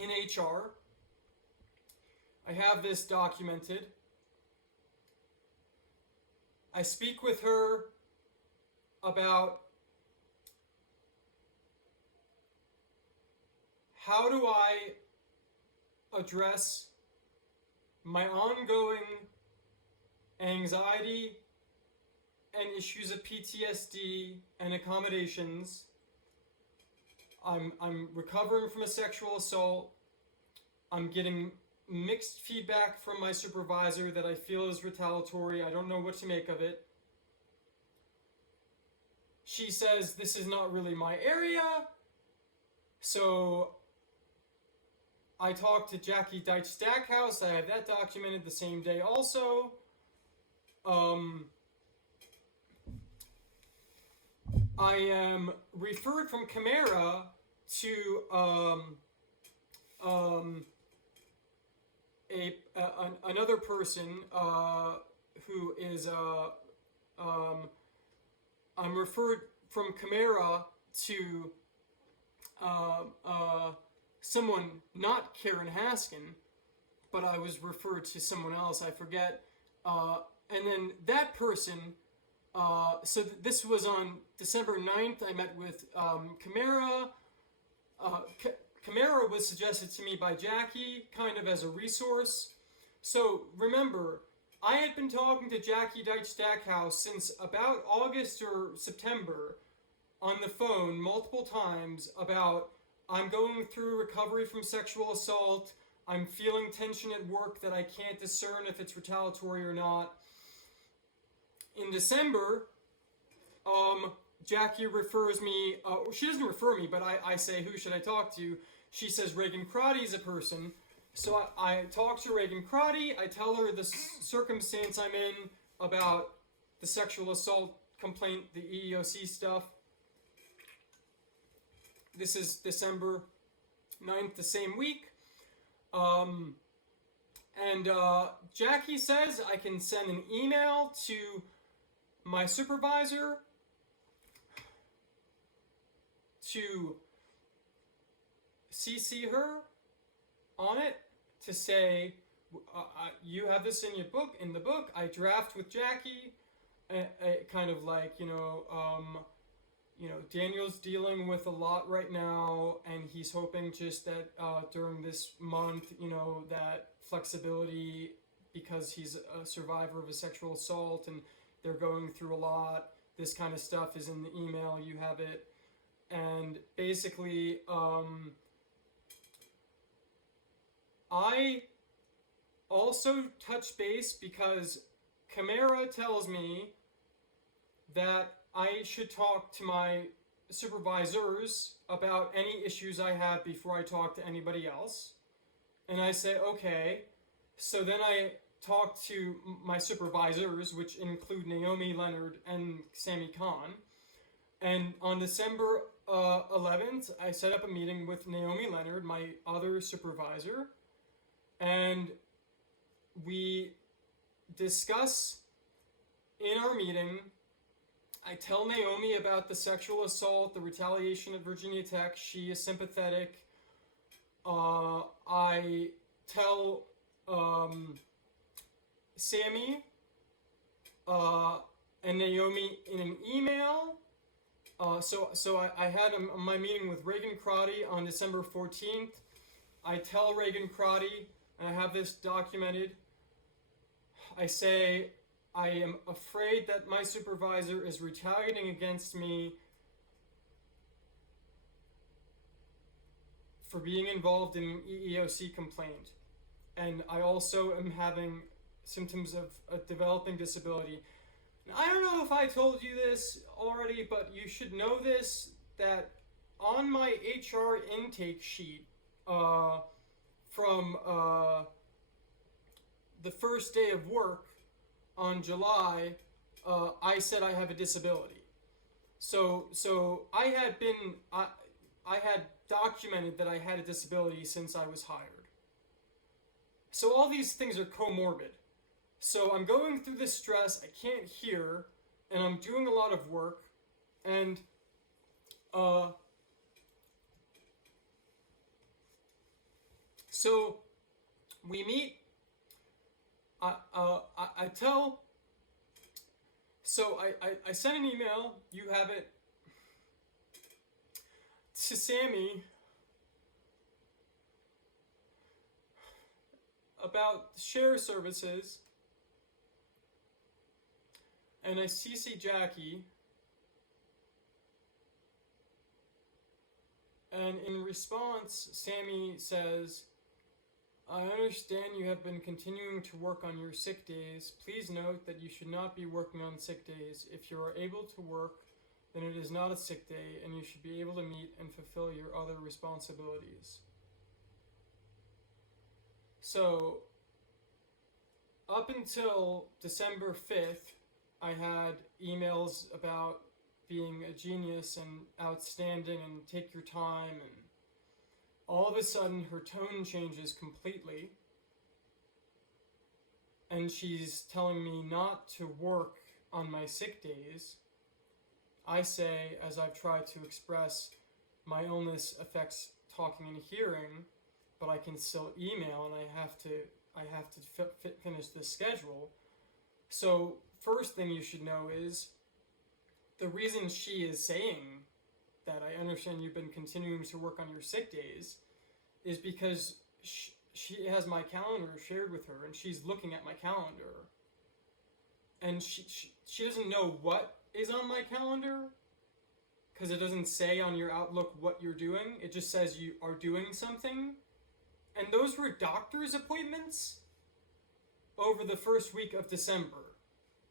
in HR. I have this documented. I speak with her about how do I address my ongoing anxiety and issues of PTSD and accommodations. I'm recovering from a sexual assault. I'm getting mixed feedback from my supervisor that I feel is retaliatory. I don't know what to make of it. She says this is not really my area. So I talked to Jackie Deitch Stackhouse. I have that documented the same day also. I am referred from Camara to another person who is I'm referred from Camara to someone, not Karen Haskin, but I was referred to someone else. I forget. And then that person. This was on December 9th. I met with Chimera. Chimera was suggested to me by Jackie, kind of as a resource. So remember, I had been talking to Jackie Deitch Stackhouse since about August or September on the phone multiple times about I'm going through recovery from sexual assault. I'm feeling tension at work that I can't discern if it's retaliatory or not. In December, Jackie refers me, she doesn't refer me, but I say, who should I talk to? She says Reagan Crotty is a person. So I talk to Reagan Crotty, I tell her the circumstance I'm in about the sexual assault complaint, the EEOC stuff. This is December 9th, the same week. Jackie says I can send an email to my supervisor to CC her on it to say, you have this in the book. I draft with Jackie, kind of like, Daniel's dealing with a lot right now, and he's hoping just that during this month, that flexibility, because he's a survivor of a sexual assault and they're going through a lot. This kind of stuff is in the email. You have it. And basically, I also touch base because Chimera tells me that I should talk to my supervisors about any issues I have before I talk to anybody else. And I say, okay. So then I talk to my supervisors, which include Naomi Leonard and Sammy Khan. And on December 11th, I set up a meeting with Naomi Leonard, my other supervisor, and we discuss in our meeting. I tell Naomi about the sexual assault, the retaliation at Virginia Tech. She is sympathetic. I tell Sammy and Naomi in an email. So I had my meeting with Reagan Crotty on December 14th. I tell Reagan Crotty, and I have this documented, I say, I am afraid that my supervisor is retaliating against me for being involved in an EEOC complaint. And I also am having symptoms of a developing disability. Now, I don't know if I told you this already, but you should know this, that on my HR intake sheet from the first day of work on July, I said I have a disability. So I had documented that I had a disability since I was hired. So all these things are comorbid. So I'm going through this stress, I can't hear, and I'm doing a lot of work, and so we meet. I tell. So I sent an email. You have it to Sammy about share services, and I CC Jackie, and in response, Sammy says, I understand you have been continuing to work on your sick days. Please note that you should not be working on sick days. If you are able to work, then it is not a sick day, and you should be able to meet and fulfill your other responsibilities. So, up until December 5th, I had emails about being a genius and outstanding and take your time, and all of a sudden her tone changes completely, and she's telling me not to work on my sick days. I say, as I've tried to express, my illness affects talking and hearing, but I can still email, and I have to I have to finish this schedule. So first thing you should know is the reason she is saying that I understand you've been continuing to work on your sick days is because she has my calendar shared with her, and she's looking at my calendar, and she doesn't know what is on my calendar because it doesn't say on your Outlook what you're doing. It just says you are doing something, and those were doctor's appointments over the first week of December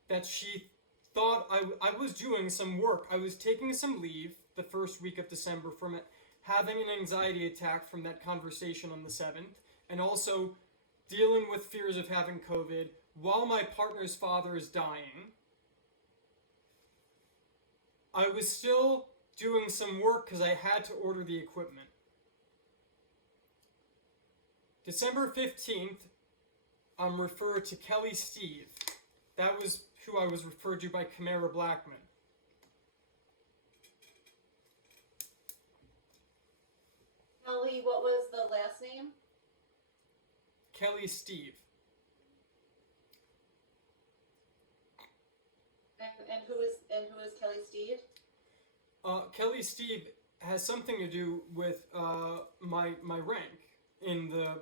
that she thought I was doing some work. I was taking some leave the first week of December from it, having an anxiety attack from that conversation on the 7th, and also dealing with fears of having COVID while my partner's father is dying. I was still doing some work because I had to order the equipment. December 15th, I'm referred to Kelly Steve. That was who I was referred to by Chimera Blackman. Kelly, what was the last name? Kelly Steve. And who is Kelly Steve? Kelly Steve has something to do with my rank in the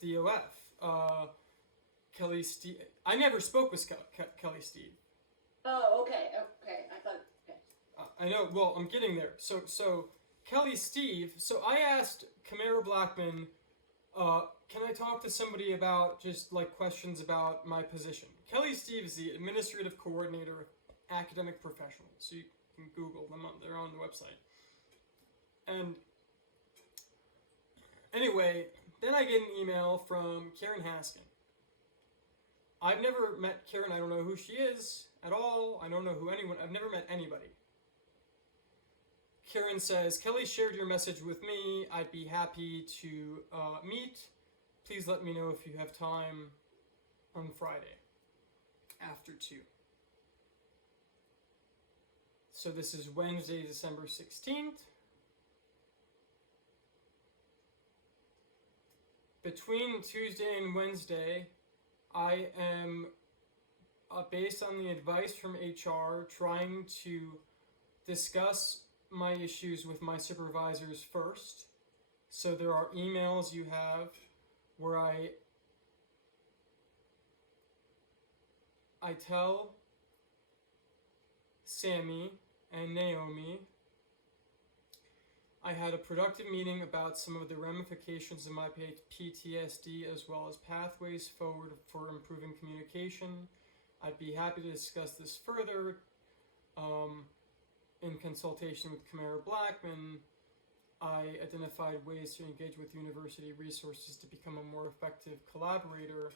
DOF. Kelly Steve. I never spoke with Kelly Steve. Oh, okay. I thought. Okay. I know. Well, I'm getting there. So Kelly Steve. So I asked Chimera Blackman, can I talk to somebody about just like questions about my position? Kelly Steve is the administrative coordinator of academic professionals. So you can Google them. They're on the website. And anyway, then I get an email from Karen Haskin. I've never met Karen. I don't know who she is at all. I don't know who anyone. I've never met anybody. Karen says, Kelly shared your message with me. I'd be happy to meet. Please let me know if you have time on Friday after 2. So this is Wednesday, December 16th. Between Tuesday and Wednesday, I am, based on the advice from HR, trying to discuss my issues with my supervisors first. So there are emails you have where I tell Sammy and Naomi I had a productive meeting about some of the ramifications of my PTSD as well as pathways forward for improving communication. I'd be happy to discuss this further in consultation with Chimera Blackman. I identified ways to engage with university resources to become a more effective collaborator.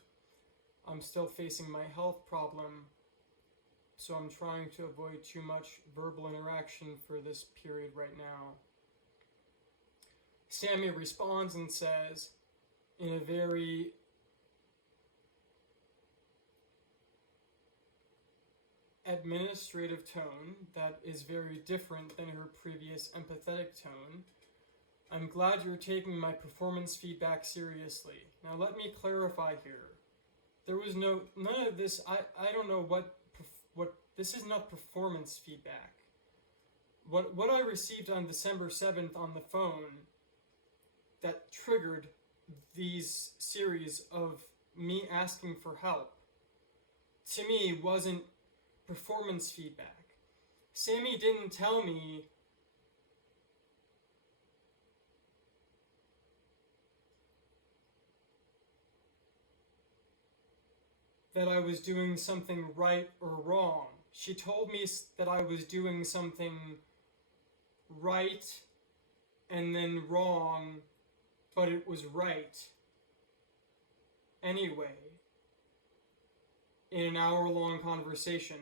I'm still facing my health problem, so I'm trying to avoid too much verbal interaction for this period right now. Sammy responds and says, in a very administrative tone that is very different than her previous empathetic tone, I'm glad you're taking my performance feedback seriously. Now let me clarify here. There was none of this, I don't know what this is not performance feedback. What I received on December 7th on the phone that triggered these series of me asking for help, to me, wasn't performance feedback. Sammy didn't tell me that I was doing something right or wrong. She told me that I was doing something right and then wrong, but it was right anyway, in an hour-long conversation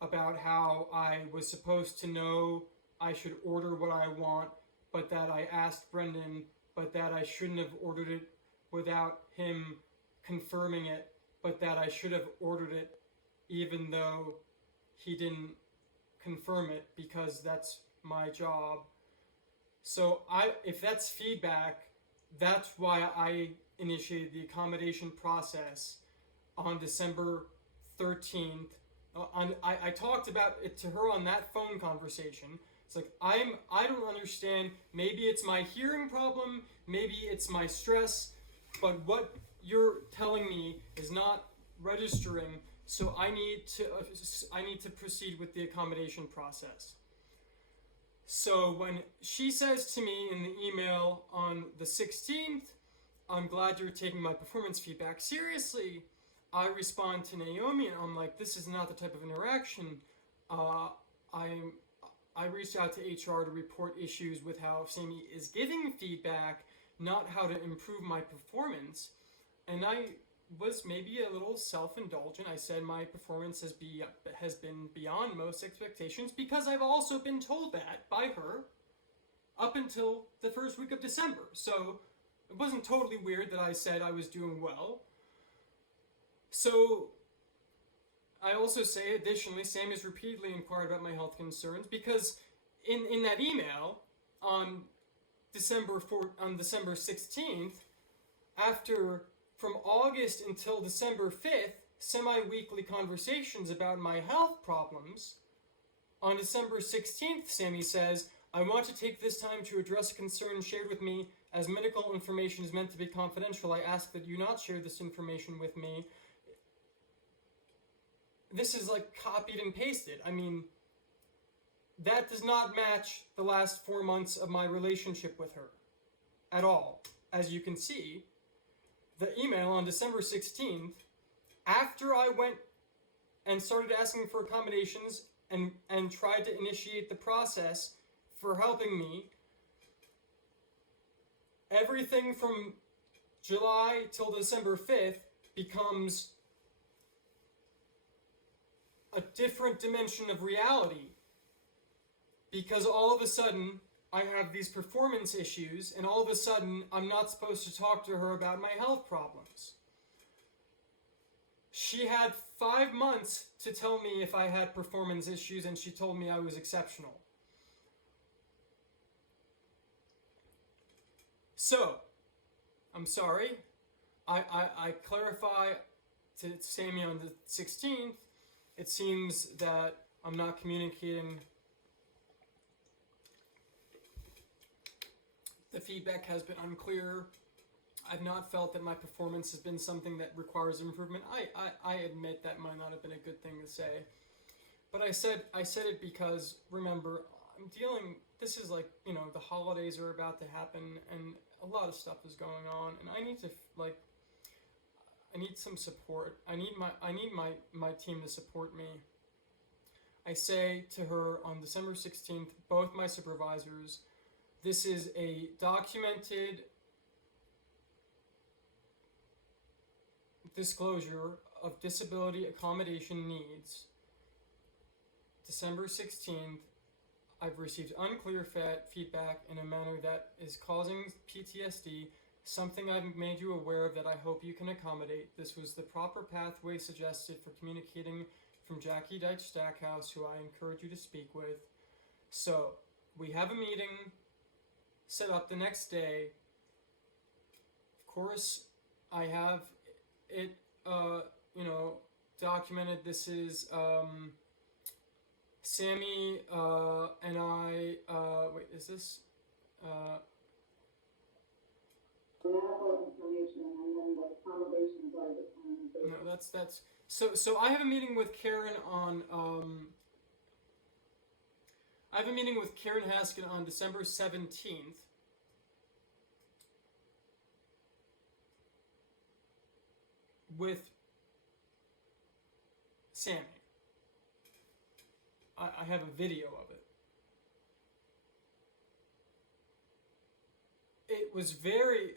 about how I was supposed to know I should order what I want, but that I asked Brendan, but that I shouldn't have ordered it without him confirming it, but that I should have ordered it even though he didn't confirm it because that's my job. So if that's feedback, that's why I initiated the accommodation process on December 13th. I talked about it to her on that phone conversation. It's like, I don't understand. Maybe it's my hearing problem. Maybe it's my stress. But what you're telling me is not registering. So I need to proceed with the accommodation process. So when she says to me in the email on the 16th, I'm glad you're taking my performance feedback seriously, I respond to Naomi and I'm like, this is not the type of interaction. I reached out to HR to report issues with how Sammy is giving feedback, not how to improve my performance. And I was maybe a little self-indulgent. I said my performance has been beyond most expectations because I've also been told that by her up until the first week of December. So it wasn't totally weird that I said I was doing well. So I also say, additionally, Sam has repeatedly inquired about my health concerns because in that email on December 16th, from August until December 5th, semi-weekly conversations about my health problems. On December 16th, Sammy says, I want to take this time to address concerns shared with me. As medical information is meant to be confidential, I ask that you not share this information with me. This is like copied and pasted. I mean, that does not match the last 4 months of my relationship with her at all. As you can see, the email on December 16th, after I went and started asking for accommodations and tried to initiate the process for helping me, everything from July till December 5th becomes a different dimension of reality, because all of a sudden I have these performance issues, and all of a sudden I'm not supposed to talk to her about my health problems. She had 5 months to tell me if I had performance issues, and she told me I was exceptional. So, I'm sorry. I clarify to Sammy on the 16th. It seems that I'm not communicating. The feedback has been unclear. I've not felt that my performance has been something that requires improvement. I admit that might not have been a good thing to say. But I said it because, remember, this is like, the holidays are about to happen and a lot of stuff is going on, and I need some support. I need my team to support me. I say to her on December 16th, both my supervisors, this is a documented disclosure of disability accommodation needs. December 16th, I've received unclear feedback in a manner that is causing PTSD, something I've made you aware of that I hope you can accommodate. This was the proper pathway suggested for communicating from Jackie Deitch Stackhouse, who I encourage you to speak with. So, we have a meeting set up the next day. Of course, I have it, documented. This is, Sammy, and I, wait, is this, medical information and then the accommodations are the no, that's, so I have a meeting with Karen on, I have a meeting with Karen Haskin on December 17th. With Sammy. I have a video of it. It was very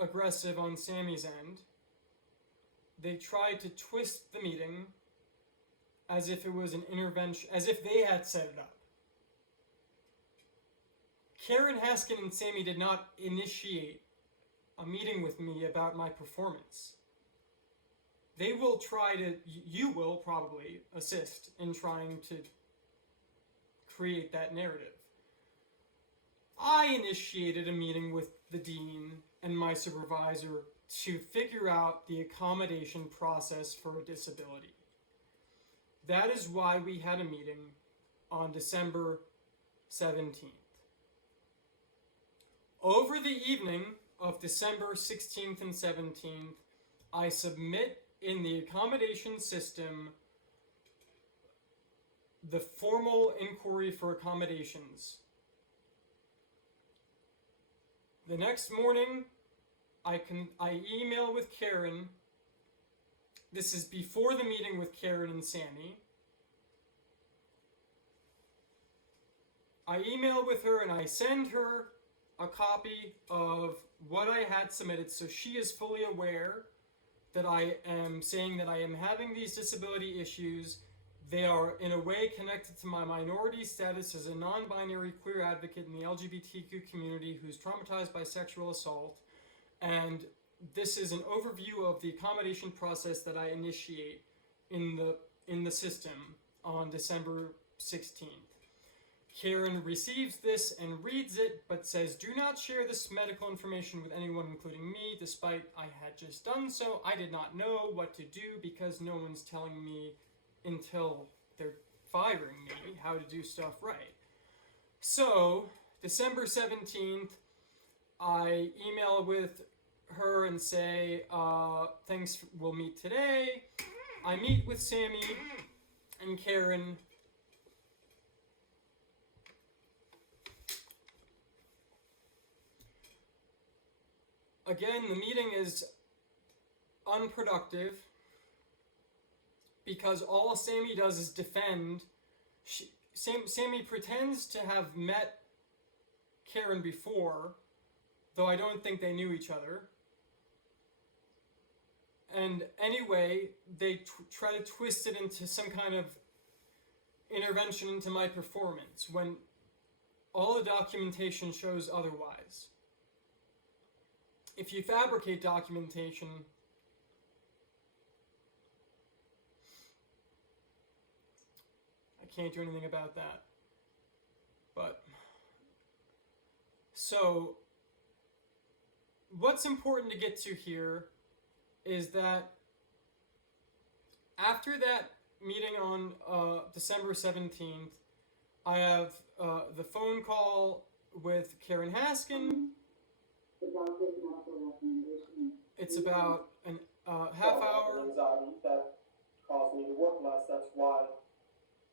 aggressive on Sammy's end. They tried to twist the meeting as if it was an intervention, as if they had set it up. Karen Haskin and Sammy did not initiate a meeting with me about my performance. They will try to, you will probably assist in trying to create that narrative. I initiated a meeting with the dean and my supervisor to figure out the accommodation process for a disability. That is why we had a meeting on December 17th. Over the evening of December 16th and 17th, I submit in the accommodation system the formal inquiry for accommodations. The next morning, I email with Karen. This is before the meeting with Karen and Sammy. I email with her and I send her a copy of what I had submitted, so she is fully aware that I am saying that I am having these disability issues. They are in a way connected to my minority status as a non-binary queer advocate in the LGBTQ community who's traumatized by sexual assault. And this is an overview of the accommodation process that I initiate in the system on December 16th. Karen receives this and reads it, but says, "Do not share this medical information with anyone, including me." Despite I had just done so, I did not know what to do because no one's telling me until they're firing me how to do stuff right. So, December 17th, I email with her and say, thanks, we'll meet today. I meet with Sammy and Karen. Again, the meeting is unproductive because all Sammy does is defend. Sammy pretends to have met Karen before, though I don't think they knew each other. And anyway, they try to twist it into some kind of intervention into my performance when all the documentation shows otherwise. If you fabricate documentation, I can't do anything about that. But, so, what's important to get to here is that after that meeting on December 17th, I have the phone call with Karen Haskin. The doctor's medical recommendation. It's about a half hour. Anxiety that caused me to work less. That's why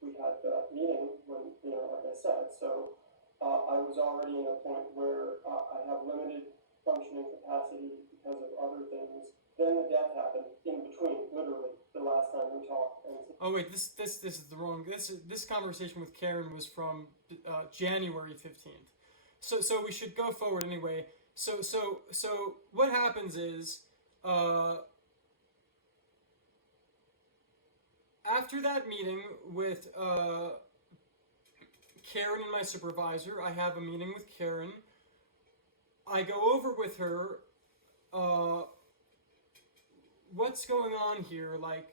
we had that meeting when, like I said. So I was already in a point where I have limited functioning capacity because of other things. Then the death happened in between, literally, the last time we talked. Oh wait, this is the wrong. This conversation with Karen was from January 15th. So we should go forward anyway. So what happens is after that meeting with Karen and my supervisor, I have a meeting with Karen. I go over with her what's going on here, like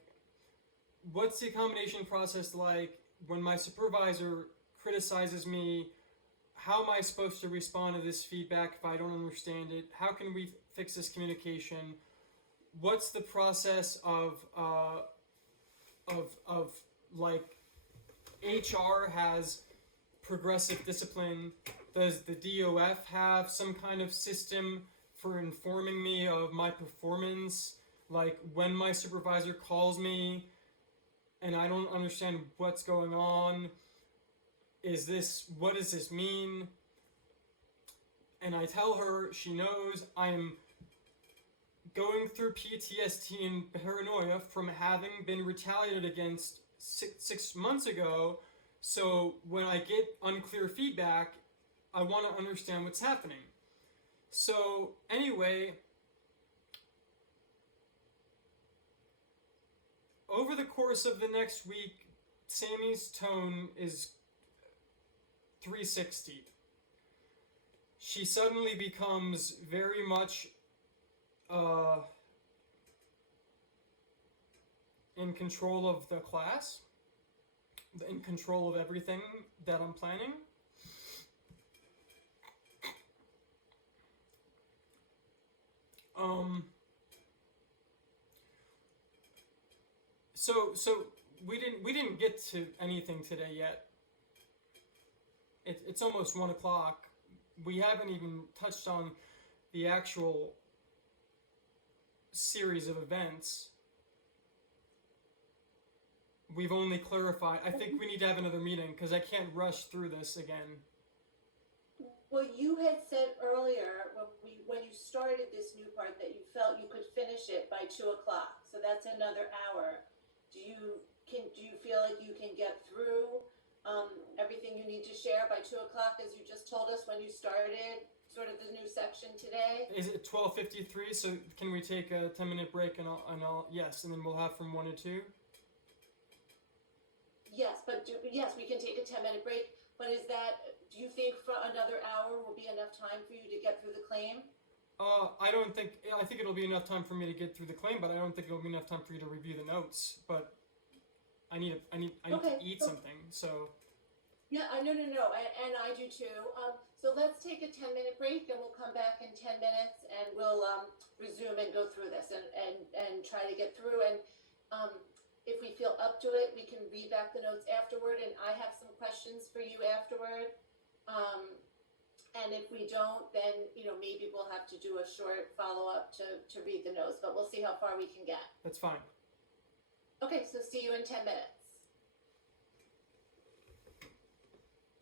what's the accommodation process like when my supervisor criticizes me. How am I supposed to respond to this feedback if I don't understand it? How can we fix this communication? What's the process of like HR has progressive discipline? Does the DOF have some kind of system for informing me of my performance? Like when my supervisor calls me and I don't understand what's going on, what does this mean? And I tell her, she knows I'm going through PTSD and paranoia from having been retaliated against six months ago. So when I get unclear feedback, I want to understand what's happening. So anyway, over the course of the next week, Sammy's tone is 360. She suddenly becomes very much in control of the class, in control of everything that I'm planning. So we didn't get to anything today yet. It's almost 1:00. We haven't even touched on the actual series of events. We've only clarified. I think we need to have another meeting because I can't rush through this again. Well, you had said earlier when you started this new part that you felt you could finish it by 2:00. So that's another hour. Do you feel like you can get through everything you need to share by 2:00, as you just told us when you started sort of the new section today? Is it 12:53? So can we take a 10-minute break and I'll yes, and then we'll have from 1 to 2. Yes, yes, we can take a 10-minute break. But do you think for another hour will be enough time for you to get through the claim? I don't think. I think it'll be enough time for me to get through the claim, but I don't think it'll be enough time for you to review the notes. But I need Okay. to eat something. So Yeah, no, and I do too. So let's take a 10-minute break, and we'll come back in 10 minutes, and we'll resume and go through this and try to get through. And if we feel up to it, we can read back the notes afterward, and I have some questions for you afterward. And if we don't, then maybe we'll have to do a short follow-up to read the notes, but we'll see how far we can get. that's fine. Okay, so see you in 10 minutes.